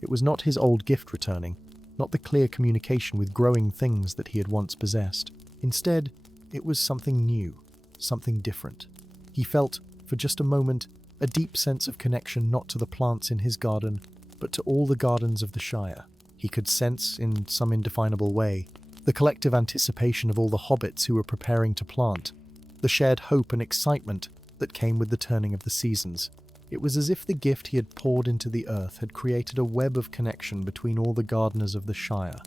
It was not his old gift returning, not the clear communication with growing things that he had once possessed. Instead, it was something new, something different. He felt, for just a moment, a deep sense of connection not to the plants in his garden, but to all the gardens of the Shire. He could sense, in some indefinable way, the collective anticipation of all the hobbits who were preparing to plant, the shared hope and excitement that came with the turning of the seasons. It was as if the gift he had poured into the earth had created a web of connection between all the gardeners of the Shire,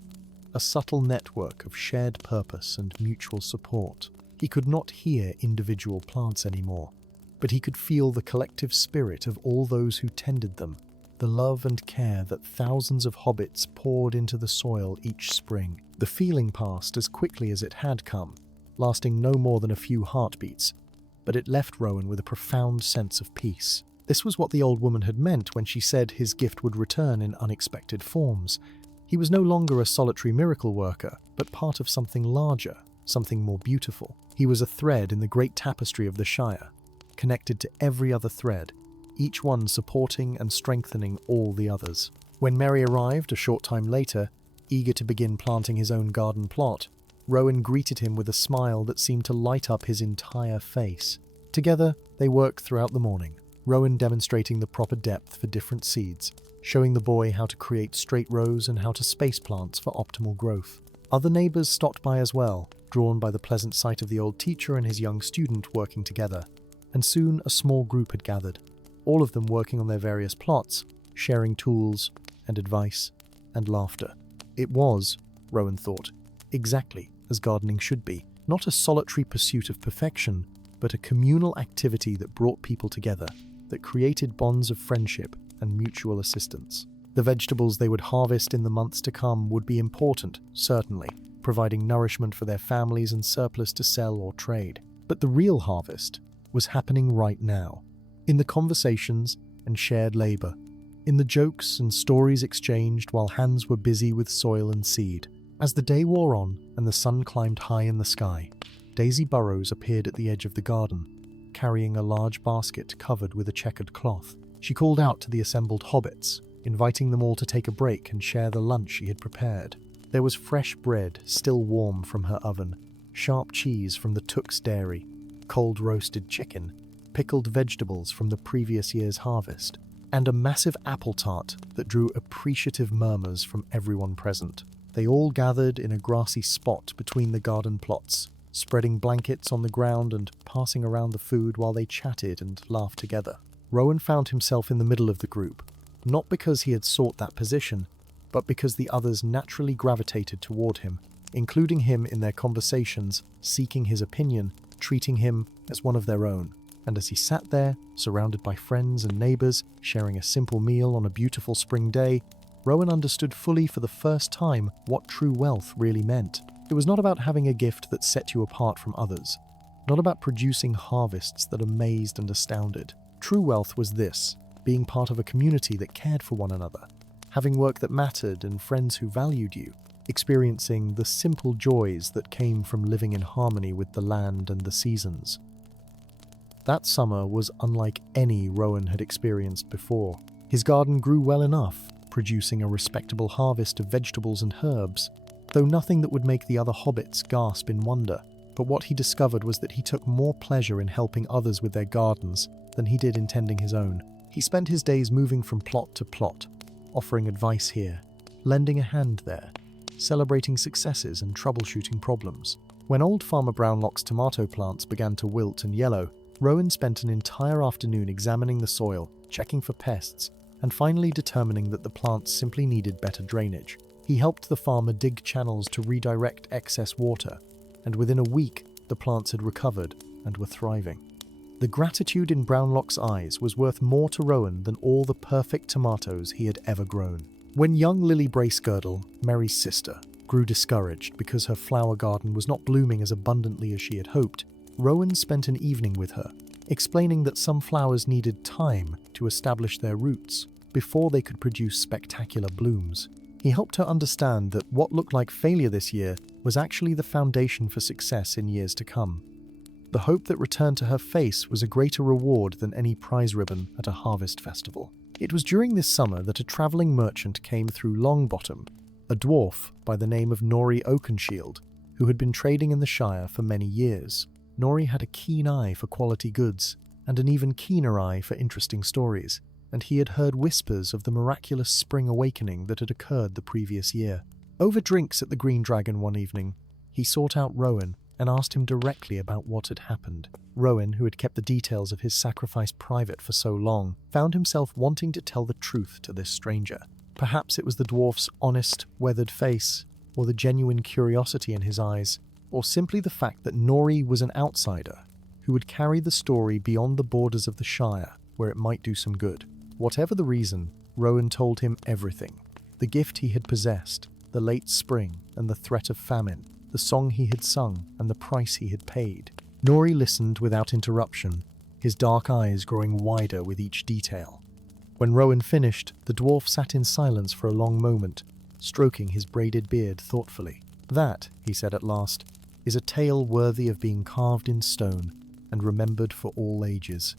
a subtle network of shared purpose and mutual support. He could not hear individual plants anymore, but he could feel the collective spirit of all those who tended them, the love and care that thousands of hobbits poured into the soil each spring. The feeling passed as quickly as it had come, lasting no more than a few heartbeats, but it left Rowan with a profound sense of peace. This was what the old woman had meant when she said his gift would return in unexpected forms. He was no longer a solitary miracle worker, but part of something larger, something more beautiful. He was a thread in the great tapestry of the Shire, connected to every other thread, each one supporting and strengthening all the others. When Merry arrived a short time later, eager to begin planting his own garden plot, Rowan greeted him with a smile that seemed to light up his entire face. Together, they worked throughout the morning, Rowan demonstrating the proper depth for different seeds, showing the boy how to create straight rows and how to space plants for optimal growth. Other neighbours stopped by as well, drawn by the pleasant sight of the old teacher and his young student working together, and soon a small group had gathered, all of them working on their various plots, sharing tools and advice and laughter. It was, Rowan thought, exactly as gardening should be, not a solitary pursuit of perfection, but a communal activity that brought people together, that created bonds of friendship and mutual assistance. The vegetables they would harvest in the months to come would be important, certainly, providing nourishment for their families and surplus to sell or trade. But the real harvest was happening right now, in the conversations and shared labor, in the jokes and stories exchanged while hands were busy with soil and seed. As the day wore on and the sun climbed high in the sky, Daisy Burrows appeared at the edge of the garden, carrying a large basket covered with a checkered cloth. She called out to the assembled hobbits, inviting them all to take a break and share the lunch she had prepared. There was fresh bread still warm from her oven, sharp cheese from the Took's dairy, cold roasted chicken, pickled vegetables from the previous year's harvest, and a massive apple tart that drew appreciative murmurs from everyone present. They all gathered in a grassy spot between the garden plots, spreading blankets on the ground and passing around the food while they chatted and laughed together. Rowan found himself in the middle of the group, not because he had sought that position, but because the others naturally gravitated toward him, including him in their conversations, seeking his opinion, treating him as one of their own. And as he sat there, surrounded by friends and neighbours, sharing a simple meal on a beautiful spring day, Rowan understood fully for the first time what true wealth really meant. It was not about having a gift that set you apart from others, not about producing harvests that amazed and astounded. True wealth was this: being part of a community that cared for one another, having work that mattered and friends who valued you, experiencing the simple joys that came from living in harmony with the land and the seasons. That summer was unlike any Rowan had experienced before. His garden grew well enough, producing a respectable harvest of vegetables and herbs, though nothing that would make the other hobbits gasp in wonder. But what he discovered was that he took more pleasure in helping others with their gardens than he did in tending his own. He spent his days moving from plot to plot, offering advice here, lending a hand there, celebrating successes and troubleshooting problems. When old Farmer Brownlock's tomato plants began to wilt and yellow, Rowan spent an entire afternoon examining the soil, checking for pests, and finally determining that the plants simply needed better drainage. He helped the farmer dig channels to redirect excess water, and within a week, the plants had recovered and were thriving. The gratitude in Brownlock's eyes was worth more to Rowan than all the perfect tomatoes he had ever grown. When young Lily Bracegirdle, Merry's sister, grew discouraged because her flower garden was not blooming as abundantly as she had hoped, Rowan spent an evening with her, explaining that some flowers needed time to establish their roots before they could produce spectacular blooms. He helped her understand that what looked like failure this year was actually the foundation for success in years to come. The hope that returned to her face was a greater reward than any prize ribbon at a harvest festival. It was during this summer that a travelling merchant came through Longbottom, a dwarf by the name of Nori Oakenshield, who had been trading in the Shire for many years. Nori had a keen eye for quality goods, and an even keener eye for interesting stories, and he had heard whispers of the miraculous spring awakening that had occurred the previous year. Over drinks at the Green Dragon one evening, he sought out Rowan and asked him directly about what had happened. Rowan, who had kept the details of his sacrifice private for so long, found himself wanting to tell the truth to this stranger. Perhaps it was the dwarf's honest, weathered face, or the genuine curiosity in his eyes, or simply the fact that Nori was an outsider who would carry the story beyond the borders of the Shire, where it might do some good. Whatever the reason, Rowan told him everything. The gift he had possessed, the late spring and the threat of famine, the song he had sung and the price he had paid. Nori listened without interruption, his dark eyes growing wider with each detail. When Rowan finished, the dwarf sat in silence for a long moment, stroking his braided beard thoughtfully. "That," he said at last, "is a tale worthy of being carved in stone and remembered for all ages.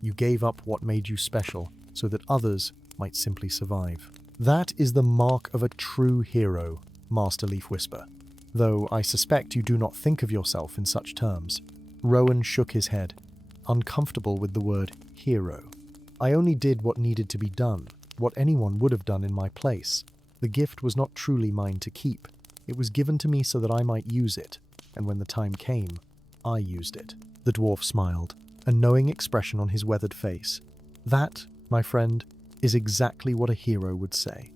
You gave up what made you special so that others might simply survive. That is the mark of a true hero, Master Leafwhisper, though I suspect you do not think of yourself in such terms." Rowan shook his head, uncomfortable with the word hero. "I only did what needed to be done, what anyone would have done in my place. The gift was not truly mine to keep. It was given to me so that I might use it, and when the time came, I used it." The dwarf smiled, a knowing expression on his weathered face. "That, my friend, is exactly what a hero would say.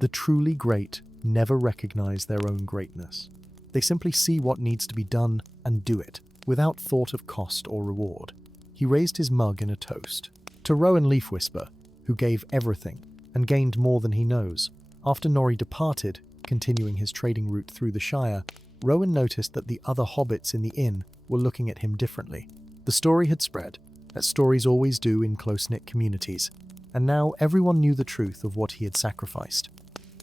The truly great never recognize their own greatness. They simply see what needs to be done and do it, without thought of cost or reward." He raised his mug in a toast. To Rowan Leafwhisper, who gave everything and gained more than he knows. After Nori departed, continuing his trading route through the Shire, Rowan noticed that the other hobbits in the inn were looking at him differently. The story had spread, as stories always do in close-knit communities, and now everyone knew the truth of what he had sacrificed.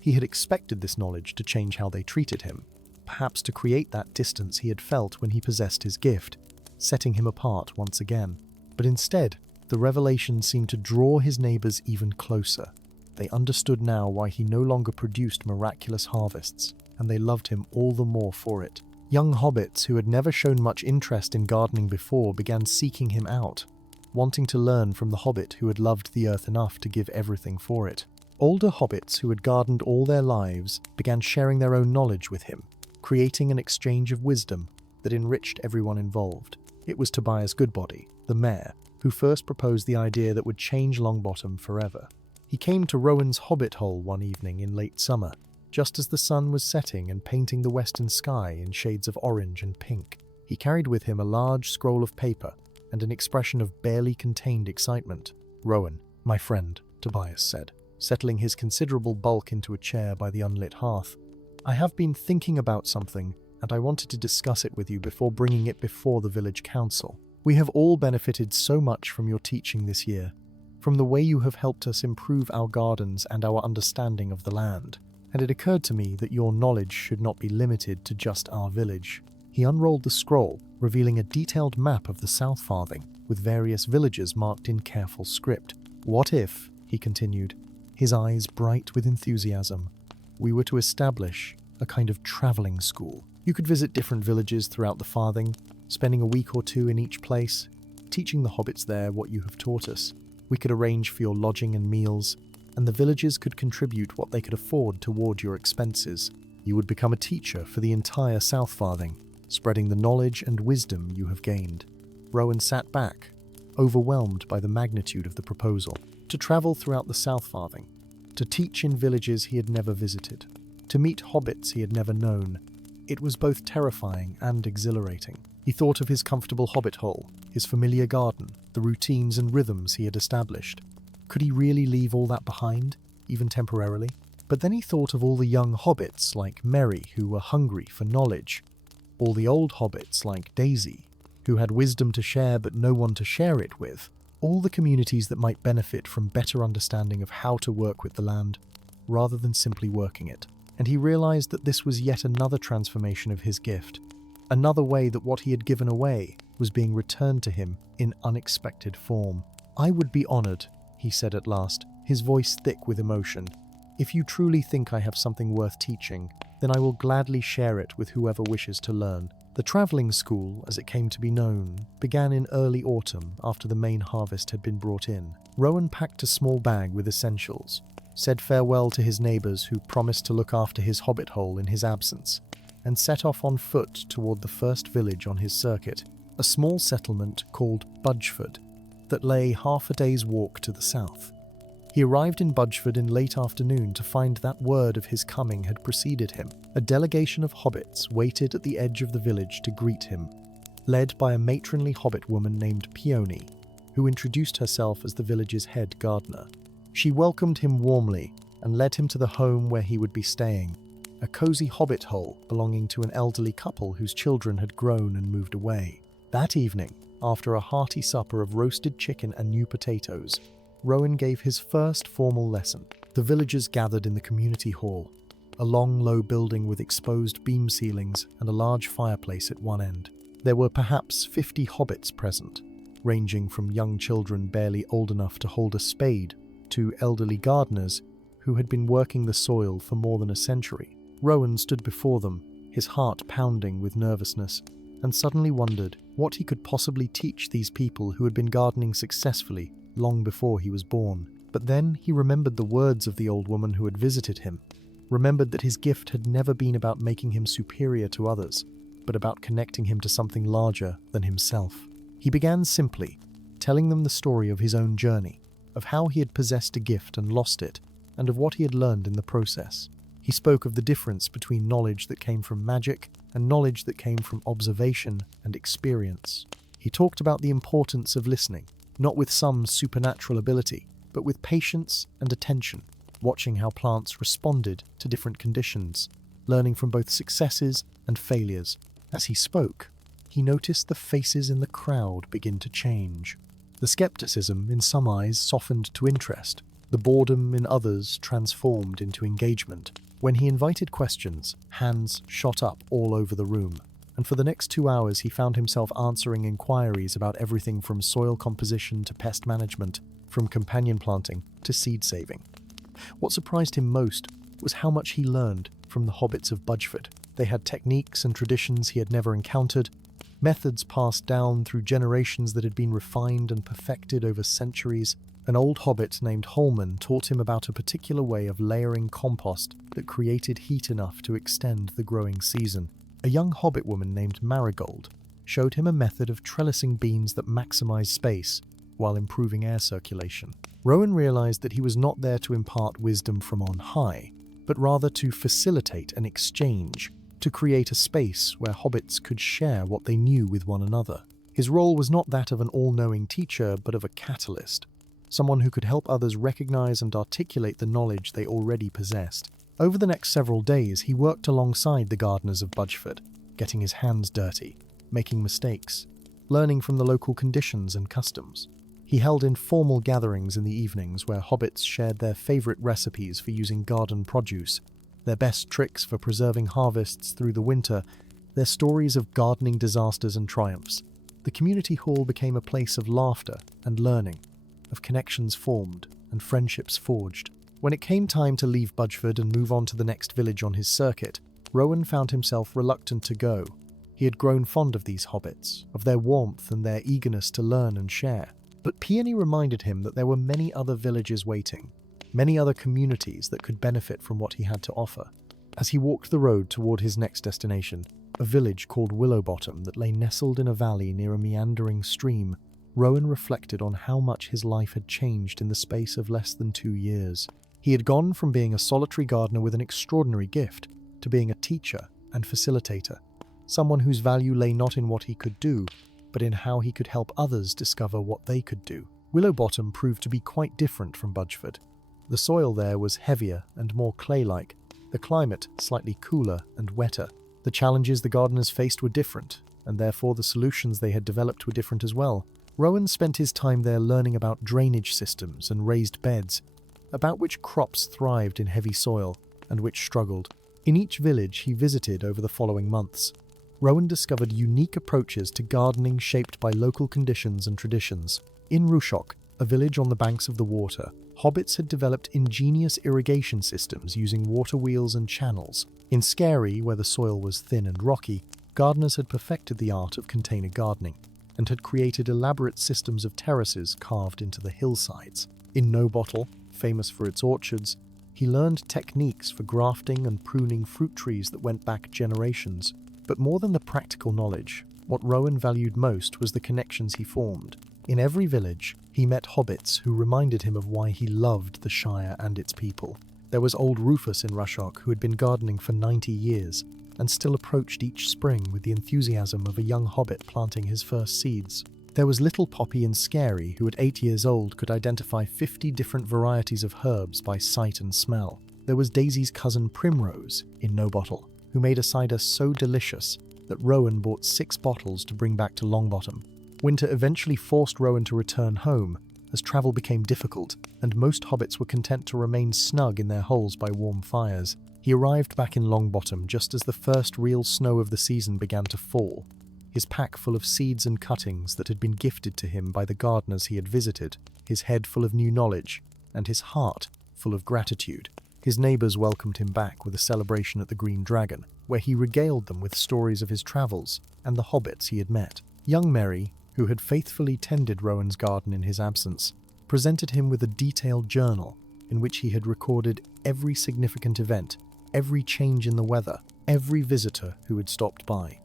He had expected this knowledge to change how they treated him, perhaps to create that distance he had felt when he possessed his gift, setting him apart once again. But instead, the revelation seemed to draw his neighbors even closer. They understood now why he no longer produced miraculous harvests, and they loved him all the more for it. Young hobbits who had never shown much interest in gardening before began seeking him out, wanting to learn from the hobbit who had loved the earth enough to give everything for it. Older hobbits who had gardened all their lives began sharing their own knowledge with him, creating an exchange of wisdom that enriched everyone involved. It was Tobias Goodbody, the mayor, who first proposed the idea that would change Longbottom forever. He came to Rowan's hobbit hole one evening in late summer, just as the sun was setting and painting the western sky in shades of orange and pink. He carried with him a large scroll of paper and an expression of barely contained excitement. "Rowan, my friend," Tobias said, settling his considerable bulk into a chair by the unlit hearth. "I have been thinking about something, and I wanted to discuss it with you before bringing it before the village council. We have all benefited so much from your teaching this year, from the way you have helped us improve our gardens and our understanding of the land, and it occurred to me that your knowledge should not be limited to just our village." He unrolled the scroll, revealing a detailed map of the South Farthing, with various villages marked in careful script. "What if," he continued, his eyes bright with enthusiasm, "we were to establish a kind of travelling school? You could visit different villages throughout the Farthing, spending a week or two in each place, teaching the hobbits there what you have taught us. We could arrange for your lodging and meals, and the villages could contribute what they could afford toward your expenses. You would become a teacher for the entire South Farthing, spreading the knowledge and wisdom you have gained." Rowan sat back, overwhelmed by the magnitude of the proposal. To travel throughout the South Farthing, to teach in villages he had never visited, to meet hobbits he had never known. It was both terrifying and exhilarating. He thought of his comfortable hobbit hole, his familiar garden, the routines and rhythms he had established. Could he really leave all that behind, even temporarily? But then he thought of all the young hobbits like Merry who were hungry for knowledge, all the old hobbits like Daisy, who had wisdom to share but no one to share it with, all the communities that might benefit from better understanding of how to work with the land, rather than simply working it. And he realized that this was yet another transformation of his gift, another way that what he had given away was being returned to him in unexpected form. "I would be honored," he said at last, his voice thick with emotion. "If you truly think I have something worth teaching, then I will gladly share it with whoever wishes to learn." The travelling school, as it came to be known, began in early autumn after the main harvest had been brought in. Rowan packed a small bag with essentials, said farewell to his neighbours who promised to look after his hobbit hole in his absence, and set off on foot toward the first village on his circuit, a small settlement called Budgeford that lay half a day's walk to the south. He arrived in Budgeford in late afternoon to find that word of his coming had preceded him. A delegation of hobbits waited at the edge of the village to greet him, led by a matronly hobbit woman named Peony, who introduced herself as the village's head gardener. She welcomed him warmly and led him to the home where he would be staying, a cozy hobbit hole belonging to an elderly couple whose children had grown and moved away. That evening, after a hearty supper of roasted chicken and new potatoes, Rowan gave his first formal lesson. The villagers gathered in the community hall, a long, low building with exposed beam ceilings and a large fireplace at one end. There were perhaps 50 hobbits present, ranging from young children barely old enough to hold a spade to elderly gardeners who had been working the soil for more than a century. Rowan stood before them, his heart pounding with nervousness, and suddenly wondered what he could possibly teach these people who had been gardening successfully long before he was born. But then he remembered the words of the old woman who had visited him, remembered that his gift had never been about making him superior to others, but about connecting him to something larger than himself. He began simply, telling them the story of his own journey, of how he had possessed a gift and lost it, and of what he had learned in the process. He spoke of the difference between knowledge that came from magic and knowledge that came from observation and experience. He talked about the importance of listening, not with some supernatural ability, but with patience and attention, watching how plants responded to different conditions, learning from both successes and failures. As he spoke, he noticed the faces in the crowd begin to change. The skepticism in some eyes softened to interest, the boredom in others transformed into engagement. When he invited questions, hands shot up all over the room, and for the next 2 hours he found himself answering inquiries about everything from soil composition to pest management, from companion planting to seed saving. What surprised him most was how much he learned from the hobbits of Budgeford. They had techniques and traditions he had never encountered, methods passed down through generations that had been refined and perfected over centuries. An old hobbit named Holman taught him about a particular way of layering compost that created heat enough to extend the growing season. A young hobbit woman named Marigold showed him a method of trellising beans that maximized space while improving air circulation. Rowan realized that he was not there to impart wisdom from on high, but rather to facilitate an exchange, to create a space where hobbits could share what they knew with one another. His role was not that of an all-knowing teacher, but of a catalyst, someone who could help others recognize and articulate the knowledge they already possessed. Over the next several days, he worked alongside the gardeners of Budgeford, getting his hands dirty, making mistakes, learning from the local conditions and customs. He held informal gatherings in the evenings where hobbits shared their favorite recipes for using garden produce, their best tricks for preserving harvests through the winter, their stories of gardening disasters and triumphs. The community hall became a place of laughter and learning, of connections formed and friendships forged. When it came time to leave Budgeford and move on to the next village on his circuit, Rowan found himself reluctant to go. He had grown fond of these hobbits, of their warmth and their eagerness to learn and share. But Peony reminded him that there were many other villages waiting, many other communities that could benefit from what he had to offer. As he walked the road toward his next destination, a village called Longbottom that lay nestled in a valley near a meandering stream, Rowan reflected on how much his life had changed in the space of less than 2 years. He had gone from being a solitary gardener with an extraordinary gift to being a teacher and facilitator, someone whose value lay not in what he could do, but in how he could help others discover what they could do. Longbottom proved to be quite different from Budgeford. The soil there was heavier and more clay-like, the climate slightly cooler and wetter. The challenges the gardeners faced were different, and therefore the solutions they had developed were different as well. Rowan spent his time there learning about drainage systems and raised beds, about which crops thrived in heavy soil and which struggled. In each village he visited over the following months, Rowan discovered unique approaches to gardening shaped by local conditions and traditions. In Rushok, a village on the banks of the water, hobbits had developed ingenious irrigation systems using water wheels and channels. In Scary, where the soil was thin and rocky, gardeners had perfected the art of container gardening and had created elaborate systems of terraces carved into the hillsides. In No Bottle, famous for its orchards, he learned techniques for grafting and pruning fruit trees that went back generations. But more than the practical knowledge, what Rowan valued most was the connections he formed. In every village, he met hobbits who reminded him of why he loved the Shire and its people. There was old Rufus in Rushock, who had been gardening for 90 years and still approached each spring with the enthusiasm of a young hobbit planting his first seeds. There was little Poppy in Scary, who at 8 years old could identify 50 different varieties of herbs by sight and smell. There was Daisy's cousin Primrose in No Bottle, who made a cider so delicious that Rowan bought 6 bottles to bring back to Longbottom. Winter eventually forced Rowan to return home, as travel became difficult, and most hobbits were content to remain snug in their holes by warm fires. He arrived back in Longbottom just as the first real snow of the season began to fall, his pack full of seeds and cuttings that had been gifted to him by the gardeners he had visited, his head full of new knowledge, and his heart full of gratitude. His neighbours welcomed him back with a celebration at the Green Dragon, where he regaled them with stories of his travels and the hobbits he had met. Young Merry, who had faithfully tended Rowan's garden in his absence, presented him with a detailed journal in which he had recorded every significant event, every change in the weather, every visitor who had stopped by.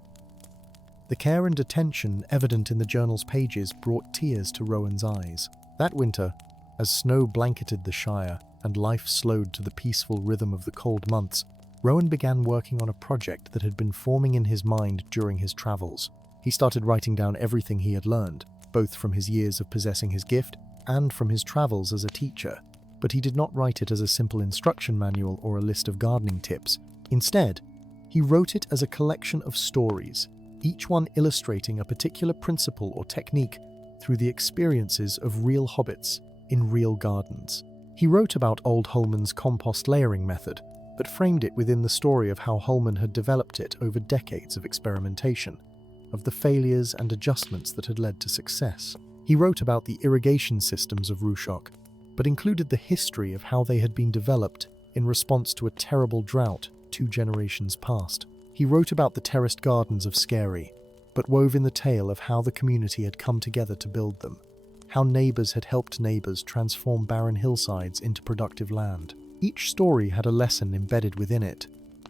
The care and attention evident in the journal's pages brought tears to Rowan's eyes. That winter, as snow blanketed the Shire and life slowed to the peaceful rhythm of the cold months, Rowan began working on a project that had been forming in his mind during his travels. He started writing down everything he had learned, both from his years of possessing his gift and from his travels as a teacher. But he did not write it as a simple instruction manual or a list of gardening tips. Instead, he wrote it as a collection of stories, each one illustrating a particular principle or technique through the experiences of real hobbits in real gardens. He wrote about old Holman's compost layering method, but framed it within the story of how Holman had developed it over decades of experimentation, of the failures and adjustments that had led to success. He wrote about the irrigation systems of Rushock, but included the history of how they had been developed in response to a terrible drought 2 generations past. He wrote about the terraced gardens of Scary, but wove in the tale of how the community had come together to build them, how neighbours had helped neighbours transform barren hillsides into productive land. Each story had a lesson embedded within it,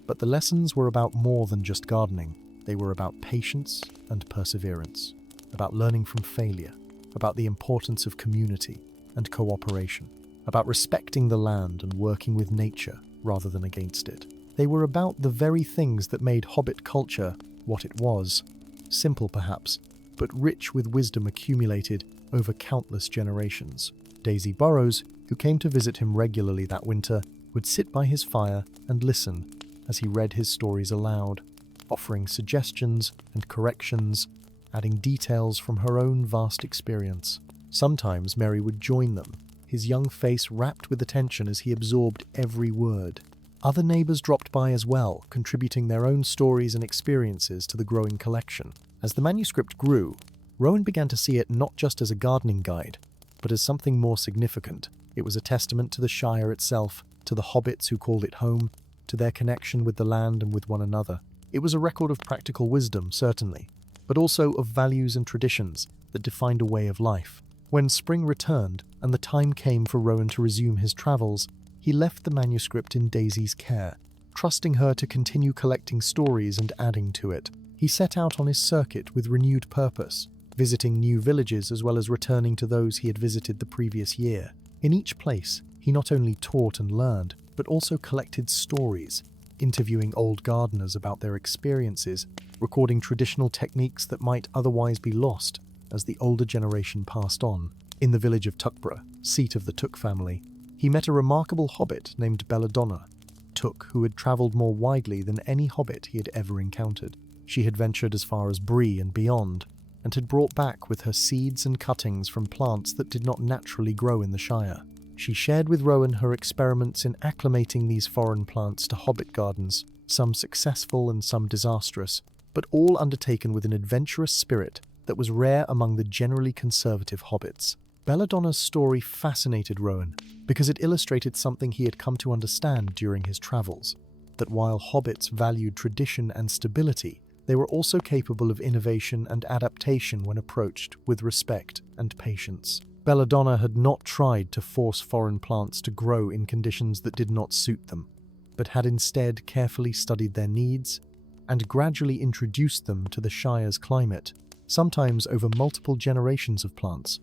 but the lessons were about more than just gardening. They were about patience and perseverance, about learning from failure, about the importance of community and cooperation, about respecting the land and working with nature rather than against it. They were about the very things that made Hobbit culture what it was, simple perhaps, but rich with wisdom accumulated over countless generations. Daisy Burrows, who came to visit him regularly that winter, would sit by his fire and listen as he read his stories aloud, offering suggestions and corrections, adding details from her own vast experience. Sometimes Merry would join them, his young face rapt with attention as he absorbed every word. Other neighbours dropped by as well, contributing their own stories and experiences to the growing collection. As the manuscript grew, Rowan began to see it not just as a gardening guide, but as something more significant. It was a testament to the Shire itself, to the hobbits who called it home, to their connection with the land and with one another. It was a record of practical wisdom, certainly, but also of values and traditions that defined a way of life. When spring returned and the time came for Rowan to resume his travels, he left the manuscript in Daisy's care, trusting her to continue collecting stories and adding to it. He set out on his circuit with renewed purpose, visiting new villages as well as returning to those he had visited the previous year. In each place, he not only taught and learned, but also collected stories, interviewing old gardeners about their experiences, recording traditional techniques that might otherwise be lost as the older generation passed on. In the village of Tuckborough, seat of the Took family, he met a remarkable hobbit named Belladonna, Took, who had travelled more widely than any hobbit he had ever encountered. She had ventured as far as Bree and beyond, and had brought back with her seeds and cuttings from plants that did not naturally grow in the Shire. She shared with Rowan her experiments in acclimating these foreign plants to hobbit gardens, some successful and some disastrous, but all undertaken with an adventurous spirit that was rare among the generally conservative hobbits. Belladonna's story fascinated Rowan because it illustrated something he had come to understand during his travels, that while hobbits valued tradition and stability, they were also capable of innovation and adaptation when approached with respect and patience. Belladonna had not tried to force foreign plants to grow in conditions that did not suit them, but had instead carefully studied their needs and gradually introduced them to the Shire's climate, sometimes over multiple generations of plants,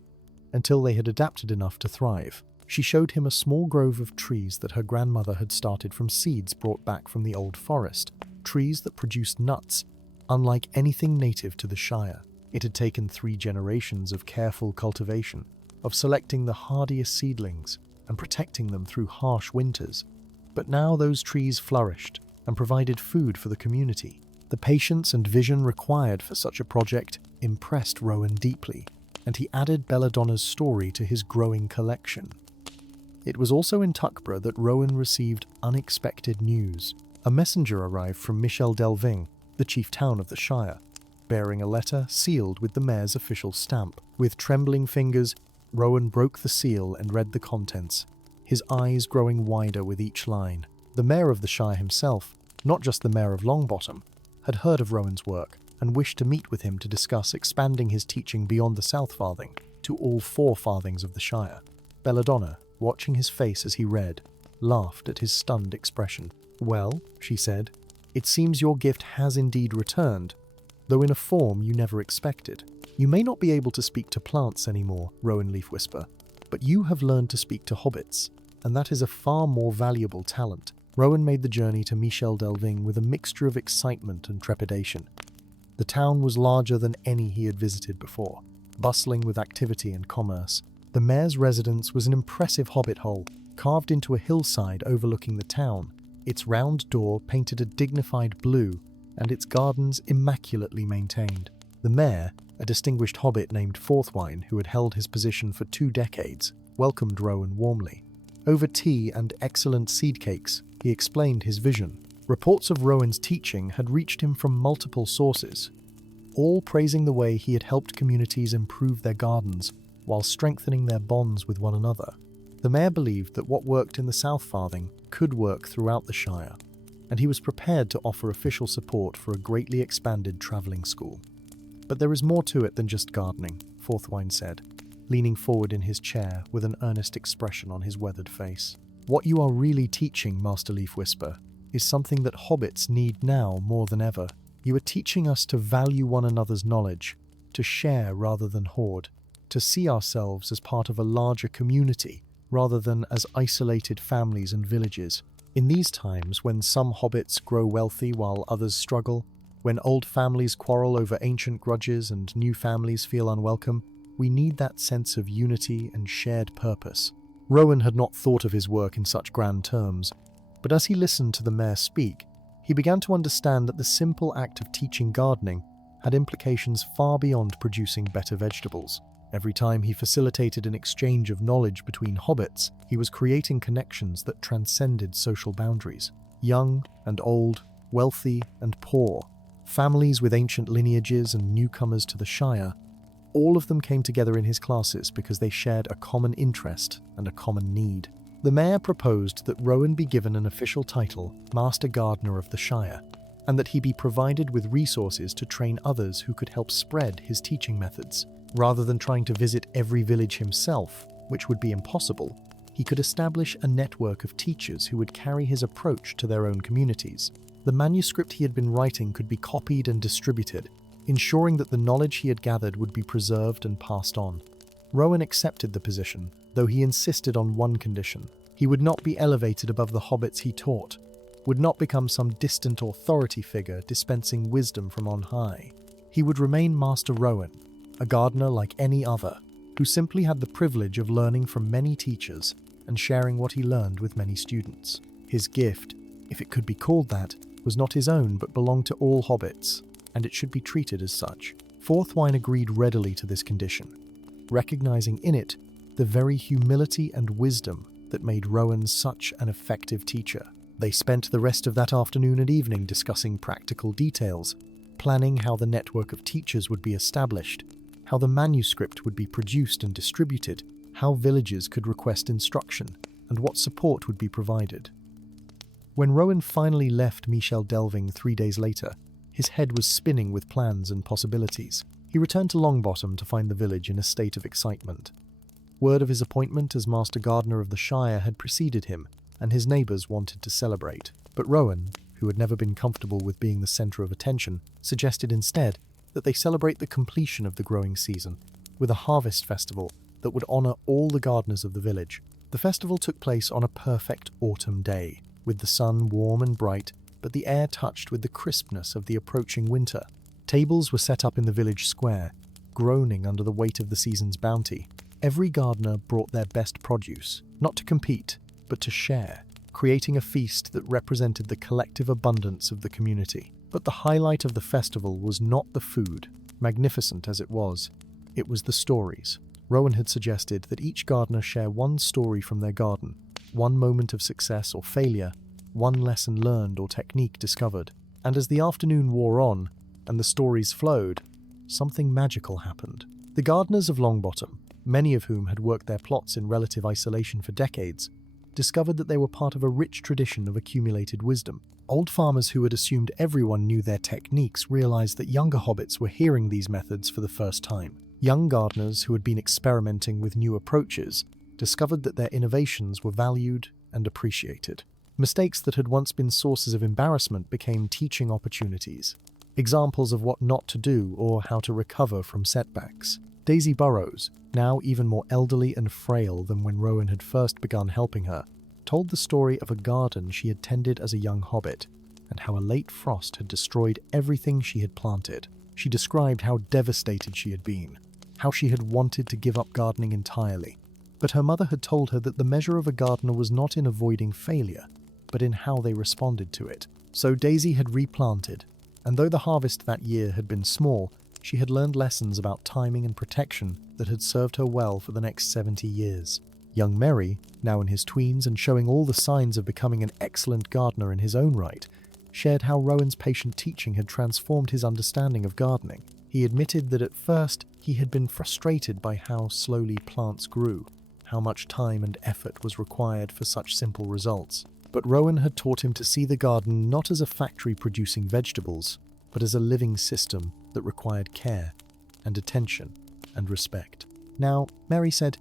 until they had adapted enough to thrive. She showed him a small grove of trees that her grandmother had started from seeds brought back from the old forest, trees that produced nuts, unlike anything native to the Shire. It had taken 3 generations of careful cultivation, of selecting the hardiest seedlings and protecting them through harsh winters. But now those trees flourished and provided food for the community. The patience and vision required for such a project impressed Rowan deeply, and he added Belladonna's story to his growing collection. It was also in Tuckborough that Rowan received unexpected news. A messenger arrived from Michel Delving, the chief town of the Shire, bearing a letter sealed with the mayor's official stamp. With trembling fingers, Rowan broke the seal and read the contents, his eyes growing wider with each line. The mayor of the Shire himself, not just the mayor of Longbottom, had heard of Rowan's work and wished to meet with him to discuss expanding his teaching beyond the South Farthing to all 4 farthings of the Shire. Belladonna, watching his face as he read, laughed at his stunned expression. "Well," she said, "it seems your gift has indeed returned, though in a form you never expected. You may not be able to speak to plants anymore, Rowan Leafwhisper, but you have learned to speak to hobbits, and that is a far more valuable talent." Rowan made the journey to Michel Delving with a mixture of excitement and trepidation. The town was larger than any he had visited before, bustling with activity and commerce. The mayor's residence was an impressive hobbit hole, carved into a hillside overlooking the town, its round door painted a dignified blue, and its gardens immaculately maintained. The mayor, a distinguished hobbit named Forthwine who had held his position for 2 decades, welcomed Rowan warmly. Over tea and excellent seed cakes, he explained his vision. Reports of Rowan's teaching had reached him from multiple sources, all praising the way he had helped communities improve their gardens while strengthening their bonds with one another. The mayor believed that what worked in the South Farthing could work throughout the Shire, and he was prepared to offer official support for a greatly expanded travelling school. "But there is more to it than just gardening," Forthwine said, leaning forward in his chair with an earnest expression on his weathered face. "What you are really teaching, Master Leafwhisper, is something that hobbits need now more than ever. You are teaching us to value one another's knowledge, to share rather than hoard, to see ourselves as part of a larger community rather than as isolated families and villages. In these times when some hobbits grow wealthy while others struggle, when old families quarrel over ancient grudges and new families feel unwelcome, we need that sense of unity and shared purpose." Rowan had not thought of his work in such grand terms, but as he listened to the mayor speak, he began to understand that the simple act of teaching gardening had implications far beyond producing better vegetables. Every time he facilitated an exchange of knowledge between hobbits, he was creating connections that transcended social boundaries. Young and old, wealthy and poor, families with ancient lineages and newcomers to the Shire, all of them came together in his classes because they shared a common interest and a common need. The mayor proposed that Rowan be given an official title, Master Gardener of the Shire, and that he be provided with resources to train others who could help spread his teaching methods. Rather than trying to visit every village himself, which would be impossible, he could establish a network of teachers who would carry his approach to their own communities. The manuscript he had been writing could be copied and distributed, ensuring that the knowledge he had gathered would be preserved and passed on. Rowan accepted the position, though he insisted on one condition. He would not be elevated above the hobbits he taught, would not become some distant authority figure dispensing wisdom from on high. He would remain Master Rowan, a gardener like any other, who simply had the privilege of learning from many teachers and sharing what he learned with many students. His gift, if it could be called that, was not his own but belonged to all hobbits, and it should be treated as such. Forthwine agreed readily to this condition, recognizing in it the very humility and wisdom that made Rowan such an effective teacher. They spent the rest of that afternoon and evening discussing practical details, planning how the network of teachers would be established, how the manuscript would be produced and distributed, how villages could request instruction, and what support would be provided. When Rowan finally left Michel Delving 3 days later, his head was spinning with plans and possibilities. He returned to Longbottom to find the village in a state of excitement. Word of his appointment as Master Gardener of the Shire had preceded him, and his neighbours wanted to celebrate. But Rowan, who had never been comfortable with being the centre of attention, suggested instead that they celebrate the completion of the growing season with a harvest festival that would honor all the gardeners of the village. The festival took place on a perfect autumn day, with the sun warm and bright, but the air touched with the crispness of the approaching winter. Tables were set up in the village square, groaning under the weight of the season's bounty. Every gardener brought their best produce, not to compete, but to share, creating a feast that represented the collective abundance of the community. But the highlight of the festival was not the food, magnificent as it was. It was the stories. Rowan had suggested that each gardener share one story from their garden, one moment of success or failure, one lesson learned or technique discovered. And as the afternoon wore on, and the stories flowed, something magical happened. The gardeners of Longbottom, many of whom had worked their plots in relative isolation for decades, discovered that they were part of a rich tradition of accumulated wisdom. Old farmers who had assumed everyone knew their techniques realized that younger hobbits were hearing these methods for the first time. Young gardeners who had been experimenting with new approaches discovered that their innovations were valued and appreciated. Mistakes that had once been sources of embarrassment became teaching opportunities, examples of what not to do or how to recover from setbacks. Daisy Burrows, now even more elderly and frail than when Rowan had first begun helping her, told the story of a garden she had tended as a young hobbit, and how a late frost had destroyed everything she had planted. She described how devastated she had been, how she had wanted to give up gardening entirely. But her mother had told her that the measure of a gardener was not in avoiding failure, but in how they responded to it. So Daisy had replanted, and though the harvest that year had been small, she had learned lessons about timing and protection that had served her well for the next 70 years. Young Merry, now in his tweens and showing all the signs of becoming an excellent gardener in his own right, shared how Rowan's patient teaching had transformed his understanding of gardening. He admitted that at first he had been frustrated by how slowly plants grew, how much time and effort was required for such simple results. But Rowan had taught him to see the garden not as a factory producing vegetables, but as a living system that required care and attention and respect. Now, Merry said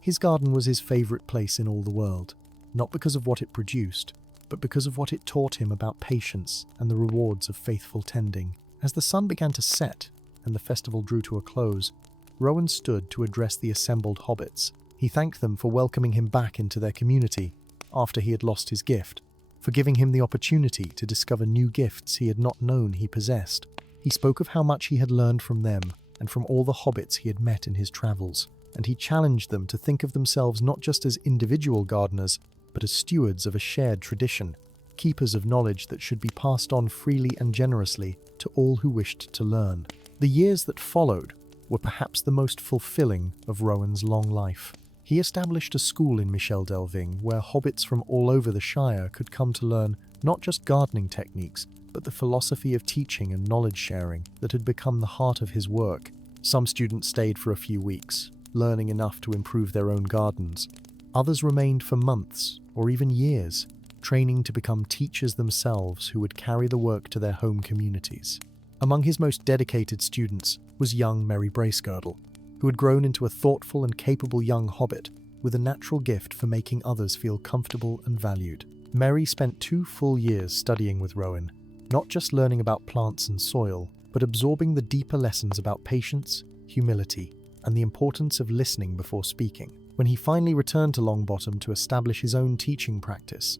his garden was his favourite place in all the world, not because of what it produced, but because of what it taught him about patience and the rewards of faithful tending. As the sun began to set and the festival drew to a close, Rowan stood to address the assembled hobbits. He thanked them for welcoming him back into their community after he had lost his gift, for giving him the opportunity to discover new gifts he had not known he possessed. He spoke of how much he had learned from them and from all the hobbits he had met in his travels, and he challenged them to think of themselves not just as individual gardeners, but as stewards of a shared tradition, keepers of knowledge that should be passed on freely and generously to all who wished to learn. The years that followed were perhaps the most fulfilling of Rowan's long life. He established a school in Michel Delving where hobbits from all over the Shire could come to learn not just gardening techniques, but the philosophy of teaching and knowledge sharing that had become the heart of his work. Some students stayed for a few weeks, learning enough to improve their own gardens. Others remained for months or even years, training to become teachers themselves who would carry the work to their home communities. Among his most dedicated students was young Merry Bracegirdle, who had grown into a thoughtful and capable young hobbit with a natural gift for making others feel comfortable and valued. Merry spent 2 full years studying with Rowan, not just learning about plants and soil, but absorbing the deeper lessons about patience, humility, and the importance of listening before speaking. When he finally returned to Longbottom to establish his own teaching practice,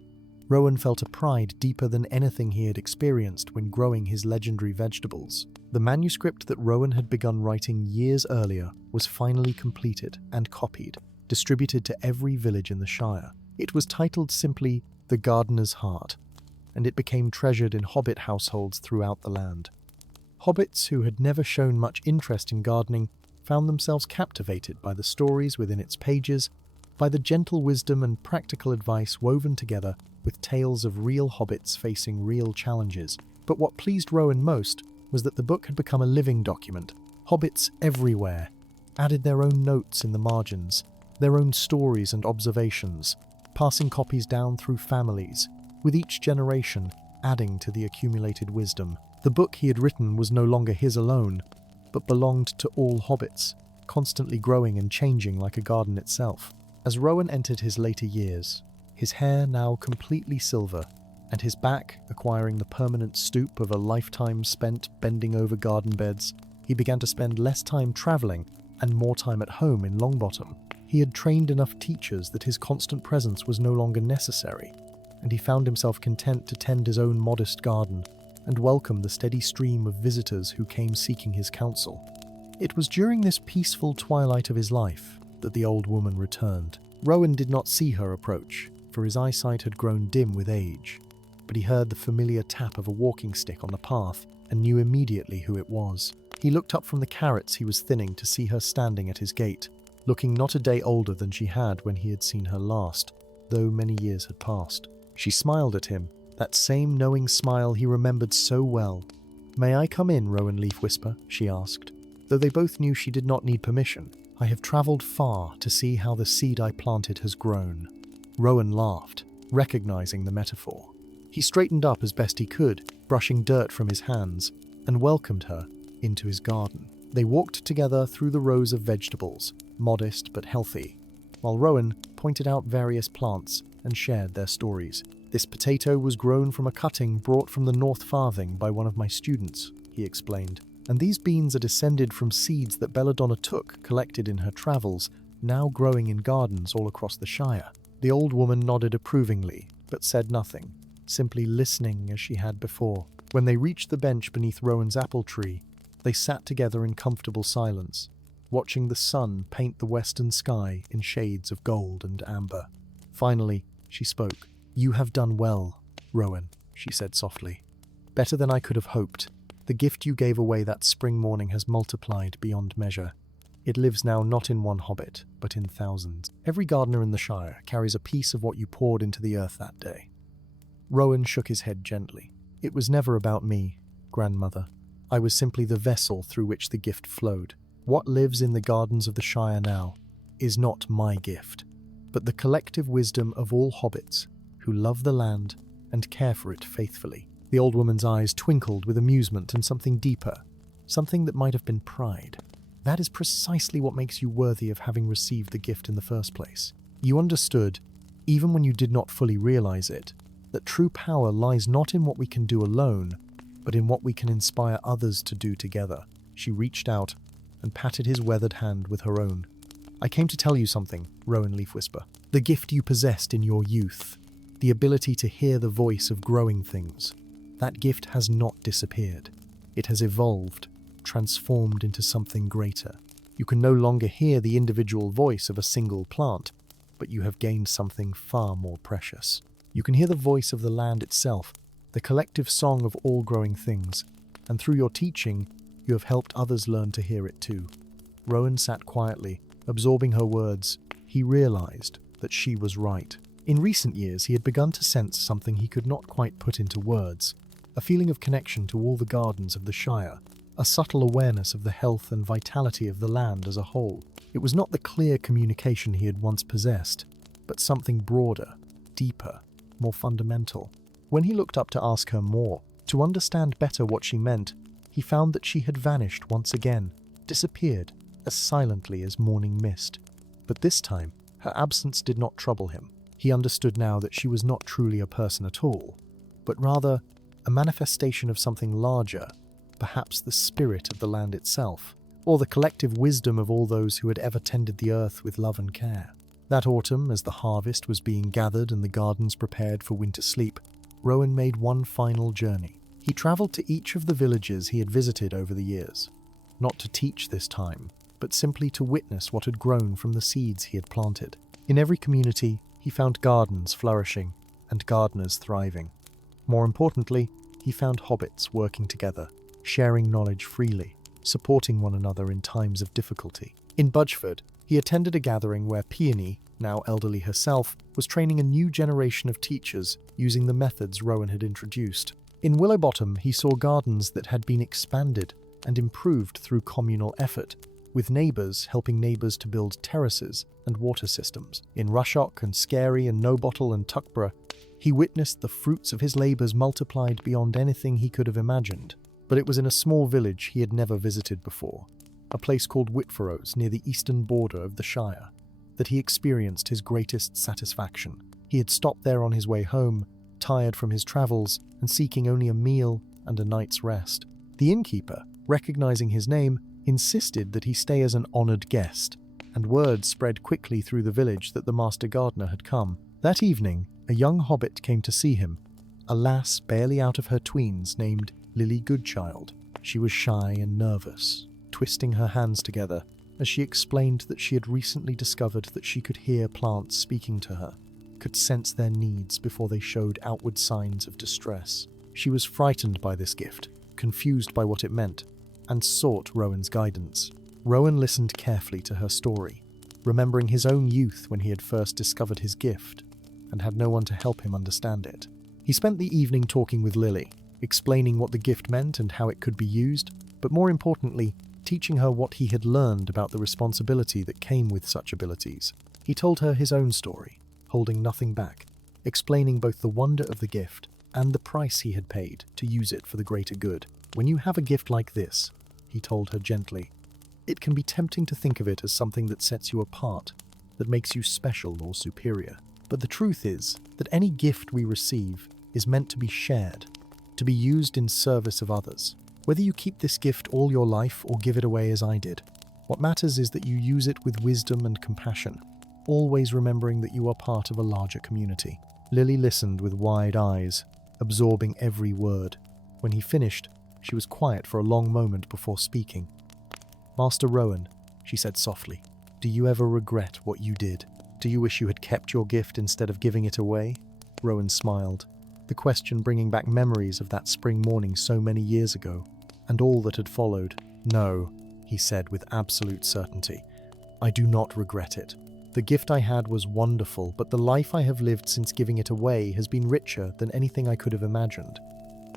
Rowan felt a pride deeper than anything he had experienced when growing his legendary vegetables. The manuscript that Rowan had begun writing years earlier was finally completed and copied, distributed to every village in the Shire. It was titled simply The Gardener's Heart, and it became treasured in hobbit households throughout the land. Hobbits who had never shown much interest in gardening found themselves captivated by the stories within its pages, by the gentle wisdom and practical advice woven together with tales of real hobbits facing real challenges. But what pleased Rowan most was that the book had become a living document. Hobbits everywhere added their own notes in the margins, their own stories and observations, passing copies down through families, with each generation adding to the accumulated wisdom. The book he had written was no longer his alone, but belonged to all hobbits, constantly growing and changing like a garden itself. As Rowan entered his later years, his hair now completely silver, and his back acquiring the permanent stoop of a lifetime spent bending over garden beds, He began to spend less time traveling and more time at home in Longbottom. He had trained enough teachers that his constant presence was no longer necessary, and he found himself content to tend his own modest garden and welcome the steady stream of visitors who came seeking his counsel. It was during this peaceful twilight of his life that the old woman returned. Rowan did not see her approach, for his eyesight had grown dim with age, but he heard the familiar tap of a walking stick on the path and knew immediately who it was. He looked up from the carrots he was thinning to see her standing at his gate, looking not a day older than she had when he had seen her last, though many years had passed. She smiled at him, that same knowing smile he remembered so well. "May I come in, Rowan Leafwhisper?" she asked, though they both knew she did not need permission. "I have travelled far to see how the seed I planted has grown." Rowan laughed, recognizing the metaphor. He straightened up as best he could, brushing dirt from his hands, and welcomed her into his garden. They walked together through the rows of vegetables, modest but healthy, while Rowan pointed out various plants and shared their stories. "This potato was grown from a cutting brought from the North Farthing by one of my students," he explained. "And these beans are descended from seeds that Belladonna took, collected in her travels, now growing in gardens all across the Shire." The old woman nodded approvingly, but said nothing, simply listening as she had before. When they reached the bench beneath Rowan's apple tree, they sat together in comfortable silence, watching the sun paint the western sky in shades of gold and amber. Finally, she spoke. "You have done well, Rowan," she said softly. "Better than I could have hoped. The gift you gave away that spring morning has multiplied beyond measure. It lives now not in one hobbit, but in thousands. Every gardener in the Shire carries a piece of what you poured into the earth that day." Rowan shook his head gently. "It was never about me, grandmother. I was simply the vessel through which the gift flowed. What lives in the gardens of the Shire now is not my gift, but the collective wisdom of all hobbits who love the land and care for it faithfully." The old woman's eyes twinkled with amusement and something deeper, something that might have been pride. "That is precisely what makes you worthy of having received the gift in the first place. You understood, even when you did not fully realize it, that true power lies not in what we can do alone, but in what we can inspire others to do together." She reached out and patted his weathered hand with her own. "I came to tell you something, Rowan Leafwhisper. The gift you possessed in your youth, the ability to hear the voice of growing things, that gift has not disappeared. It has evolved, transformed into something greater. You can no longer hear the individual voice of a single plant, but you have gained something far more precious. You can hear the voice of the land itself, the collective song of all growing things, and through your teaching, you have helped others learn to hear it too." Rowan sat quietly, absorbing her words. He realized that she was right. In recent years, he had begun to sense something he could not quite put into words, a feeling of connection to all the gardens of the Shire, a subtle awareness of the health and vitality of the land as a whole. It was not the clear communication he had once possessed, but something broader, deeper, more fundamental. When he looked up to ask her more, to understand better what she meant, he found that she had vanished once again, disappeared as silently as morning mist. But this time, her absence did not trouble him. He understood now that she was not truly a person at all, but rather a manifestation of something larger, perhaps the spirit of the land itself, or the collective wisdom of all those who had ever tended the earth with love and care. That autumn, as the harvest was being gathered and the gardens prepared for winter sleep, Rowan made one final journey. He travelled to each of the villages he had visited over the years, not to teach this time, but simply to witness what had grown from the seeds he had planted. In every community, he found gardens flourishing and gardeners thriving. More importantly, he found hobbits working together, sharing knowledge freely, supporting one another in times of difficulty. In Budgeford, he attended a gathering where Peony, now elderly herself, was training a new generation of teachers using the methods Rowan had introduced. In Willowbottom, he saw gardens that had been expanded and improved through communal effort, with neighbours helping neighbours to build terraces and water systems. In Rushock and Scary and Nobottle and Tuckborough, he witnessed the fruits of his labours multiplied beyond anything he could have imagined. But it was in a small village he had never visited before, a place called Whitfurrows near the eastern border of the Shire, that he experienced his greatest satisfaction. He had stopped there on his way home, tired from his travels and seeking only a meal and a night's rest. The innkeeper, recognizing his name, insisted that he stay as an honored guest, and word spread quickly through the village that the master gardener had come. That evening, a young hobbit came to see him, a lass barely out of her tweens named Lily Goodchild. She was shy and nervous, twisting her hands together as she explained that she had recently discovered that she could hear plants speaking to her, could sense their needs before they showed outward signs of distress. She was frightened by this gift, confused by what it meant, and sought Rowan's guidance. Rowan listened carefully to her story, remembering his own youth when he had first discovered his gift and had no one to help him understand it. He spent the evening talking with Lily, explaining what the gift meant and how it could be used, but more importantly, teaching her what he had learned about the responsibility that came with such abilities. He told her his own story, holding nothing back, explaining both the wonder of the gift and the price he had paid to use it for the greater good. When you have a gift like this, he told her gently, it can be tempting to think of it as something that sets you apart, that makes you special or superior. But the truth is that any gift we receive is meant to be shared, to be used in service of others. Whether you keep this gift all your life or give it away as I did, what matters is that you use it with wisdom and compassion, always remembering that you are part of a larger community. Lily listened with wide eyes, absorbing every word. When he finished, she was quiet for a long moment before speaking. Master Rowan, she said softly, do you ever regret what you did? Do you wish you had kept your gift instead of giving it away? Rowan smiled, the question bringing back memories of that spring morning so many years ago, and all that had followed. No, he said with absolute certainty. I do not regret it. The gift I had was wonderful, but the life I have lived since giving it away has been richer than anything I could have imagined.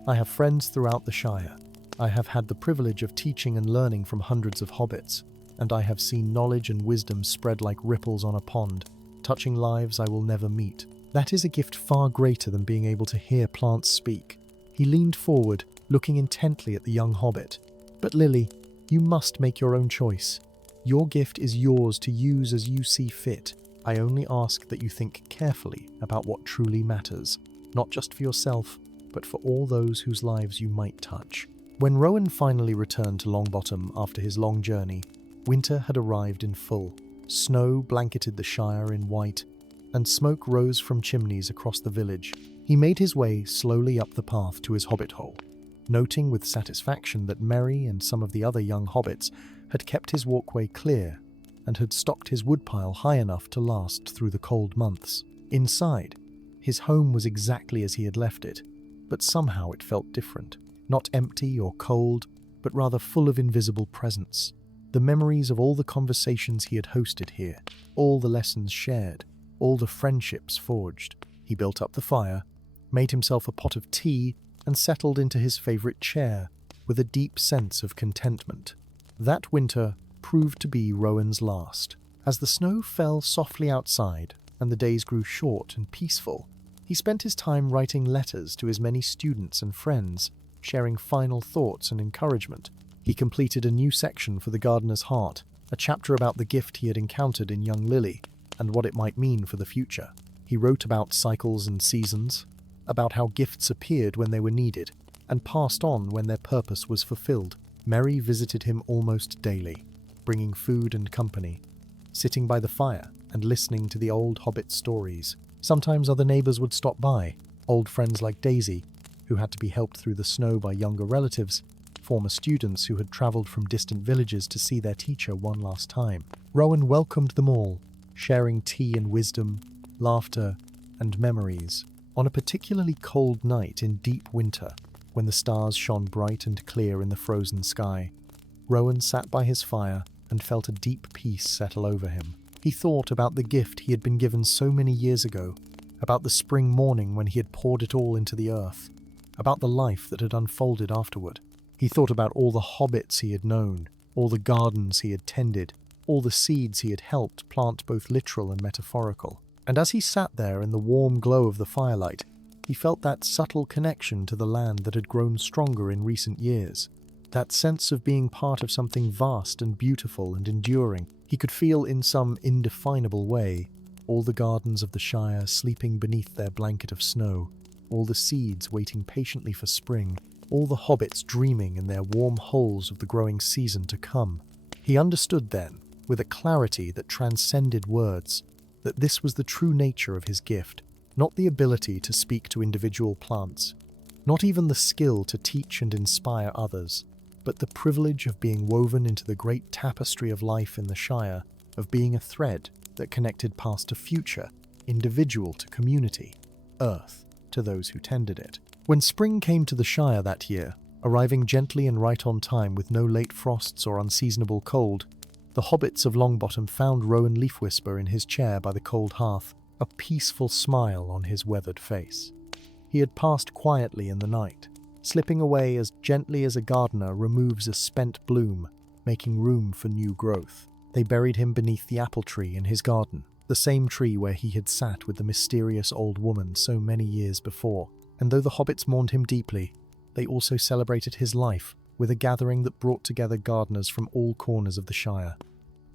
I have friends throughout the Shire. I have had the privilege of teaching and learning from hundreds of hobbits, and I have seen knowledge and wisdom spread like ripples on a pond, touching lives I will never meet. That is a gift far greater than being able to hear plants speak. He leaned forward, looking intently at the young hobbit. But Lily, you must make your own choice. Your gift is yours to use as you see fit. I only ask that you think carefully about what truly matters, not just for yourself, but for all those whose lives you might touch. When Rowan finally returned to Longbottom after his long journey, winter had arrived in full. Snow blanketed the Shire in white, and smoke rose from chimneys across the village. He made his way slowly up the path to his hobbit hole, noting with satisfaction that Merry and some of the other young hobbits had kept his walkway clear and had stocked his woodpile high enough to last through the cold months. Inside, his home was exactly as he had left it, but somehow it felt different. Not empty or cold, but rather full of invisible presence. The memories of all the conversations he had hosted here, all the lessons shared, all the friendships forged. He built up the fire, made himself a pot of tea, and settled into his favorite chair with a deep sense of contentment. That winter proved to be Rowan's last. As the snow fell softly outside and the days grew short and peaceful, he spent his time writing letters to his many students and friends, sharing final thoughts and encouragement. He completed a new section for the gardener's heart, a chapter about the gift he had encountered in young Lily and what it might mean for the future. He wrote about cycles and seasons, about how gifts appeared when they were needed and passed on when their purpose was fulfilled. Merry visited him almost daily, bringing food and company, sitting by the fire and listening to the old hobbit stories. Sometimes other neighbors would stop by, old friends like Daisy, who had to be helped through the snow by younger relatives, former students who had traveled from distant villages to see their teacher one last time. Rowan welcomed them all, sharing tea and wisdom, laughter, and memories. On a particularly cold night in deep winter, when the stars shone bright and clear in the frozen sky, Rowan sat by his fire and felt a deep peace settle over him. He thought about the gift he had been given so many years ago, about the spring morning when he had poured it all into the earth, about the life that had unfolded afterward. He thought about all the hobbits he had known, all the gardens he had tended, all the seeds he had helped plant, both literal and metaphorical. And as he sat there in the warm glow of the firelight, he felt that subtle connection to the land that had grown stronger in recent years. That sense of being part of something vast and beautiful and enduring. He could feel in some indefinable way all the gardens of the Shire sleeping beneath their blanket of snow, all the seeds waiting patiently for spring, all the hobbits dreaming in their warm holes of the growing season to come. He understood then, with a clarity that transcended words, that this was the true nature of his gift, not the ability to speak to individual plants, not even the skill to teach and inspire others, but the privilege of being woven into the great tapestry of life in the Shire, of being a thread that connected past to future, individual to community, earth to those who tended it. When spring came to the Shire that year, arriving gently and right on time with no late frosts or unseasonable cold, the hobbits of Longbottom found Rowan Leafwhisper in his chair by the cold hearth, a peaceful smile on his weathered face. He had passed quietly in the night, slipping away as gently as a gardener removes a spent bloom, making room for new growth. They buried him beneath the apple tree in his garden, the same tree where he had sat with the mysterious old woman so many years before. And though the hobbits mourned him deeply, they also celebrated his life with a gathering that brought together gardeners from all corners of the Shire.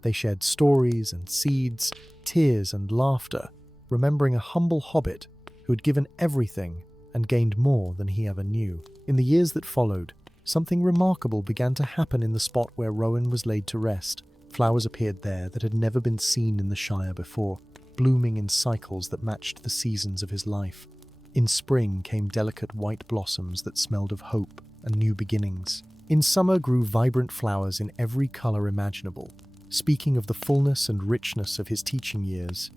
They shared stories and seeds, tears and laughter, remembering a humble hobbit who had given everything and gained more than he ever knew. In the years that followed, something remarkable began to happen in the spot where Rowan was laid to rest. Flowers appeared there that had never been seen in the Shire before, blooming in cycles that matched the seasons of his life. In spring came delicate white blossoms that smelled of hope and new beginnings. In summer grew vibrant flowers in every color imaginable, speaking of the fullness and richness of his teaching years.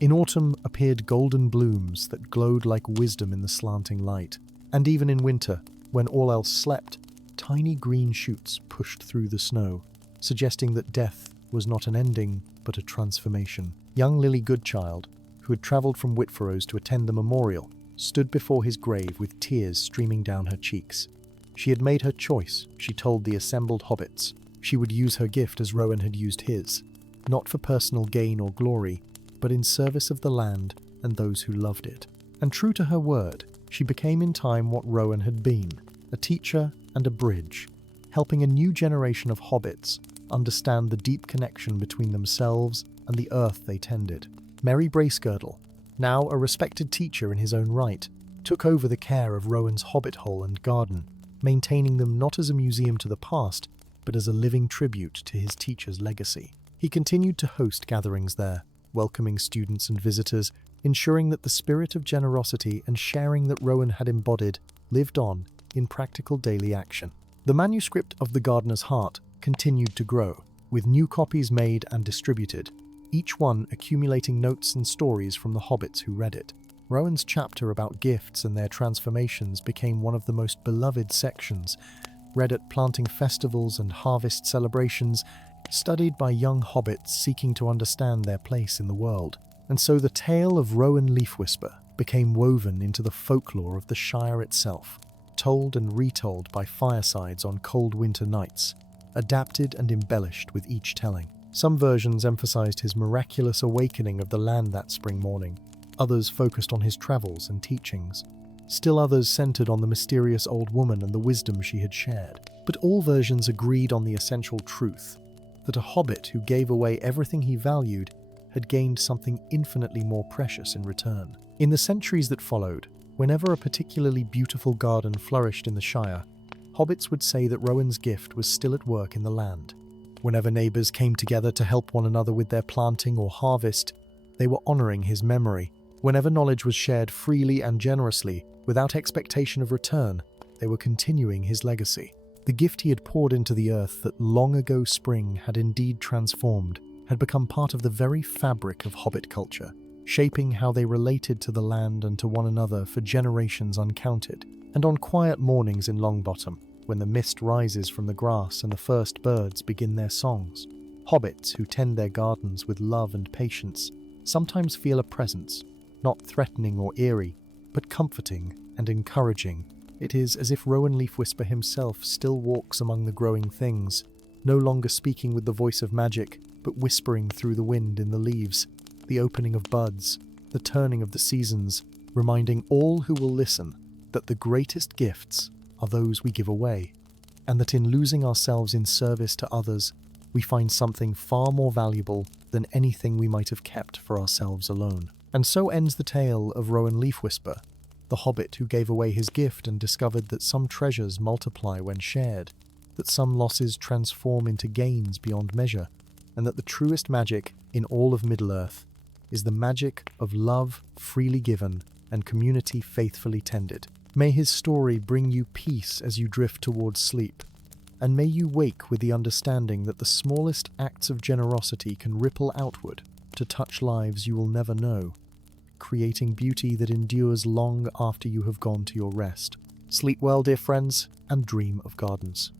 In autumn appeared golden blooms that glowed like wisdom in the slanting light. And even in winter, when all else slept, tiny green shoots pushed through the snow, suggesting that death was not an ending, but a transformation. Young Lily Goodchild, who had travelled from Whitfurrows to attend the memorial, stood before his grave with tears streaming down her cheeks. She had made her choice, she told the assembled hobbits. She would use her gift as Rowan had used his, not for personal gain or glory, but in service of the land and those who loved it. And true to her word, she became in time what Rowan had been, a teacher and a bridge, helping a new generation of hobbits understand the deep connection between themselves and the earth they tended. Merry Bracegirdle, now a respected teacher in his own right, took over the care of Rowan's hobbit hole and garden, maintaining them not as a museum to the past, but as a living tribute to his teacher's legacy. He continued to host gatherings there, welcoming students and visitors, ensuring that the spirit of generosity and sharing that Rowan had embodied lived on in practical daily action. The manuscript of The Gardener's Heart continued to grow, with new copies made and distributed, each one accumulating notes and stories from the hobbits who read it. Rowan's chapter about gifts and their transformations became one of the most beloved sections, read at planting festivals and harvest celebrations, studied by young hobbits seeking to understand their place in the world. And so the tale of Rowan Leafwhisper became woven into the folklore of the Shire itself, told and retold by firesides on cold winter nights, adapted and embellished with each telling. Some versions emphasized his miraculous awakening of the land that spring morning, others focused on his travels and teachings. Still others centered on the mysterious old woman and the wisdom she had shared. But all versions agreed on the essential truth, that a hobbit who gave away everything he valued had gained something infinitely more precious in return. In the centuries that followed, whenever a particularly beautiful garden flourished in the Shire, hobbits would say that Rowan's gift was still at work in the land. Whenever neighbours came together to help one another with their planting or harvest, they were honouring his memory. Whenever knowledge was shared freely and generously, without expectation of return, they were continuing his legacy. The gift he had poured into the earth that long ago spring had indeed transformed had become part of the very fabric of hobbit culture, shaping how they related to the land and to one another for generations uncounted. And on quiet mornings in Longbottom, when the mist rises from the grass and the first birds begin their songs, hobbits who tend their gardens with love and patience sometimes feel a presence, not threatening or eerie, but comforting and encouraging. It is as if Rowan Leafwhisper himself still walks among the growing things, no longer speaking with the voice of magic, but whispering through the wind in the leaves, the opening of buds, the turning of the seasons, reminding all who will listen that the greatest gifts are those we give away, and that in losing ourselves in service to others, we find something far more valuable than anything we might have kept for ourselves alone. And so ends the tale of Rowan Leafwhisper, the Hobbit who gave away his gift and discovered that some treasures multiply when shared, that some losses transform into gains beyond measure, and that the truest magic in all of Middle-earth is the magic of love freely given and community faithfully tended. May his story bring you peace as you drift towards sleep, and may you wake with the understanding that the smallest acts of generosity can ripple outward to touch lives you will never know, creating beauty that endures long after you have gone to your rest. Sleep well, dear friends, and dream of gardens.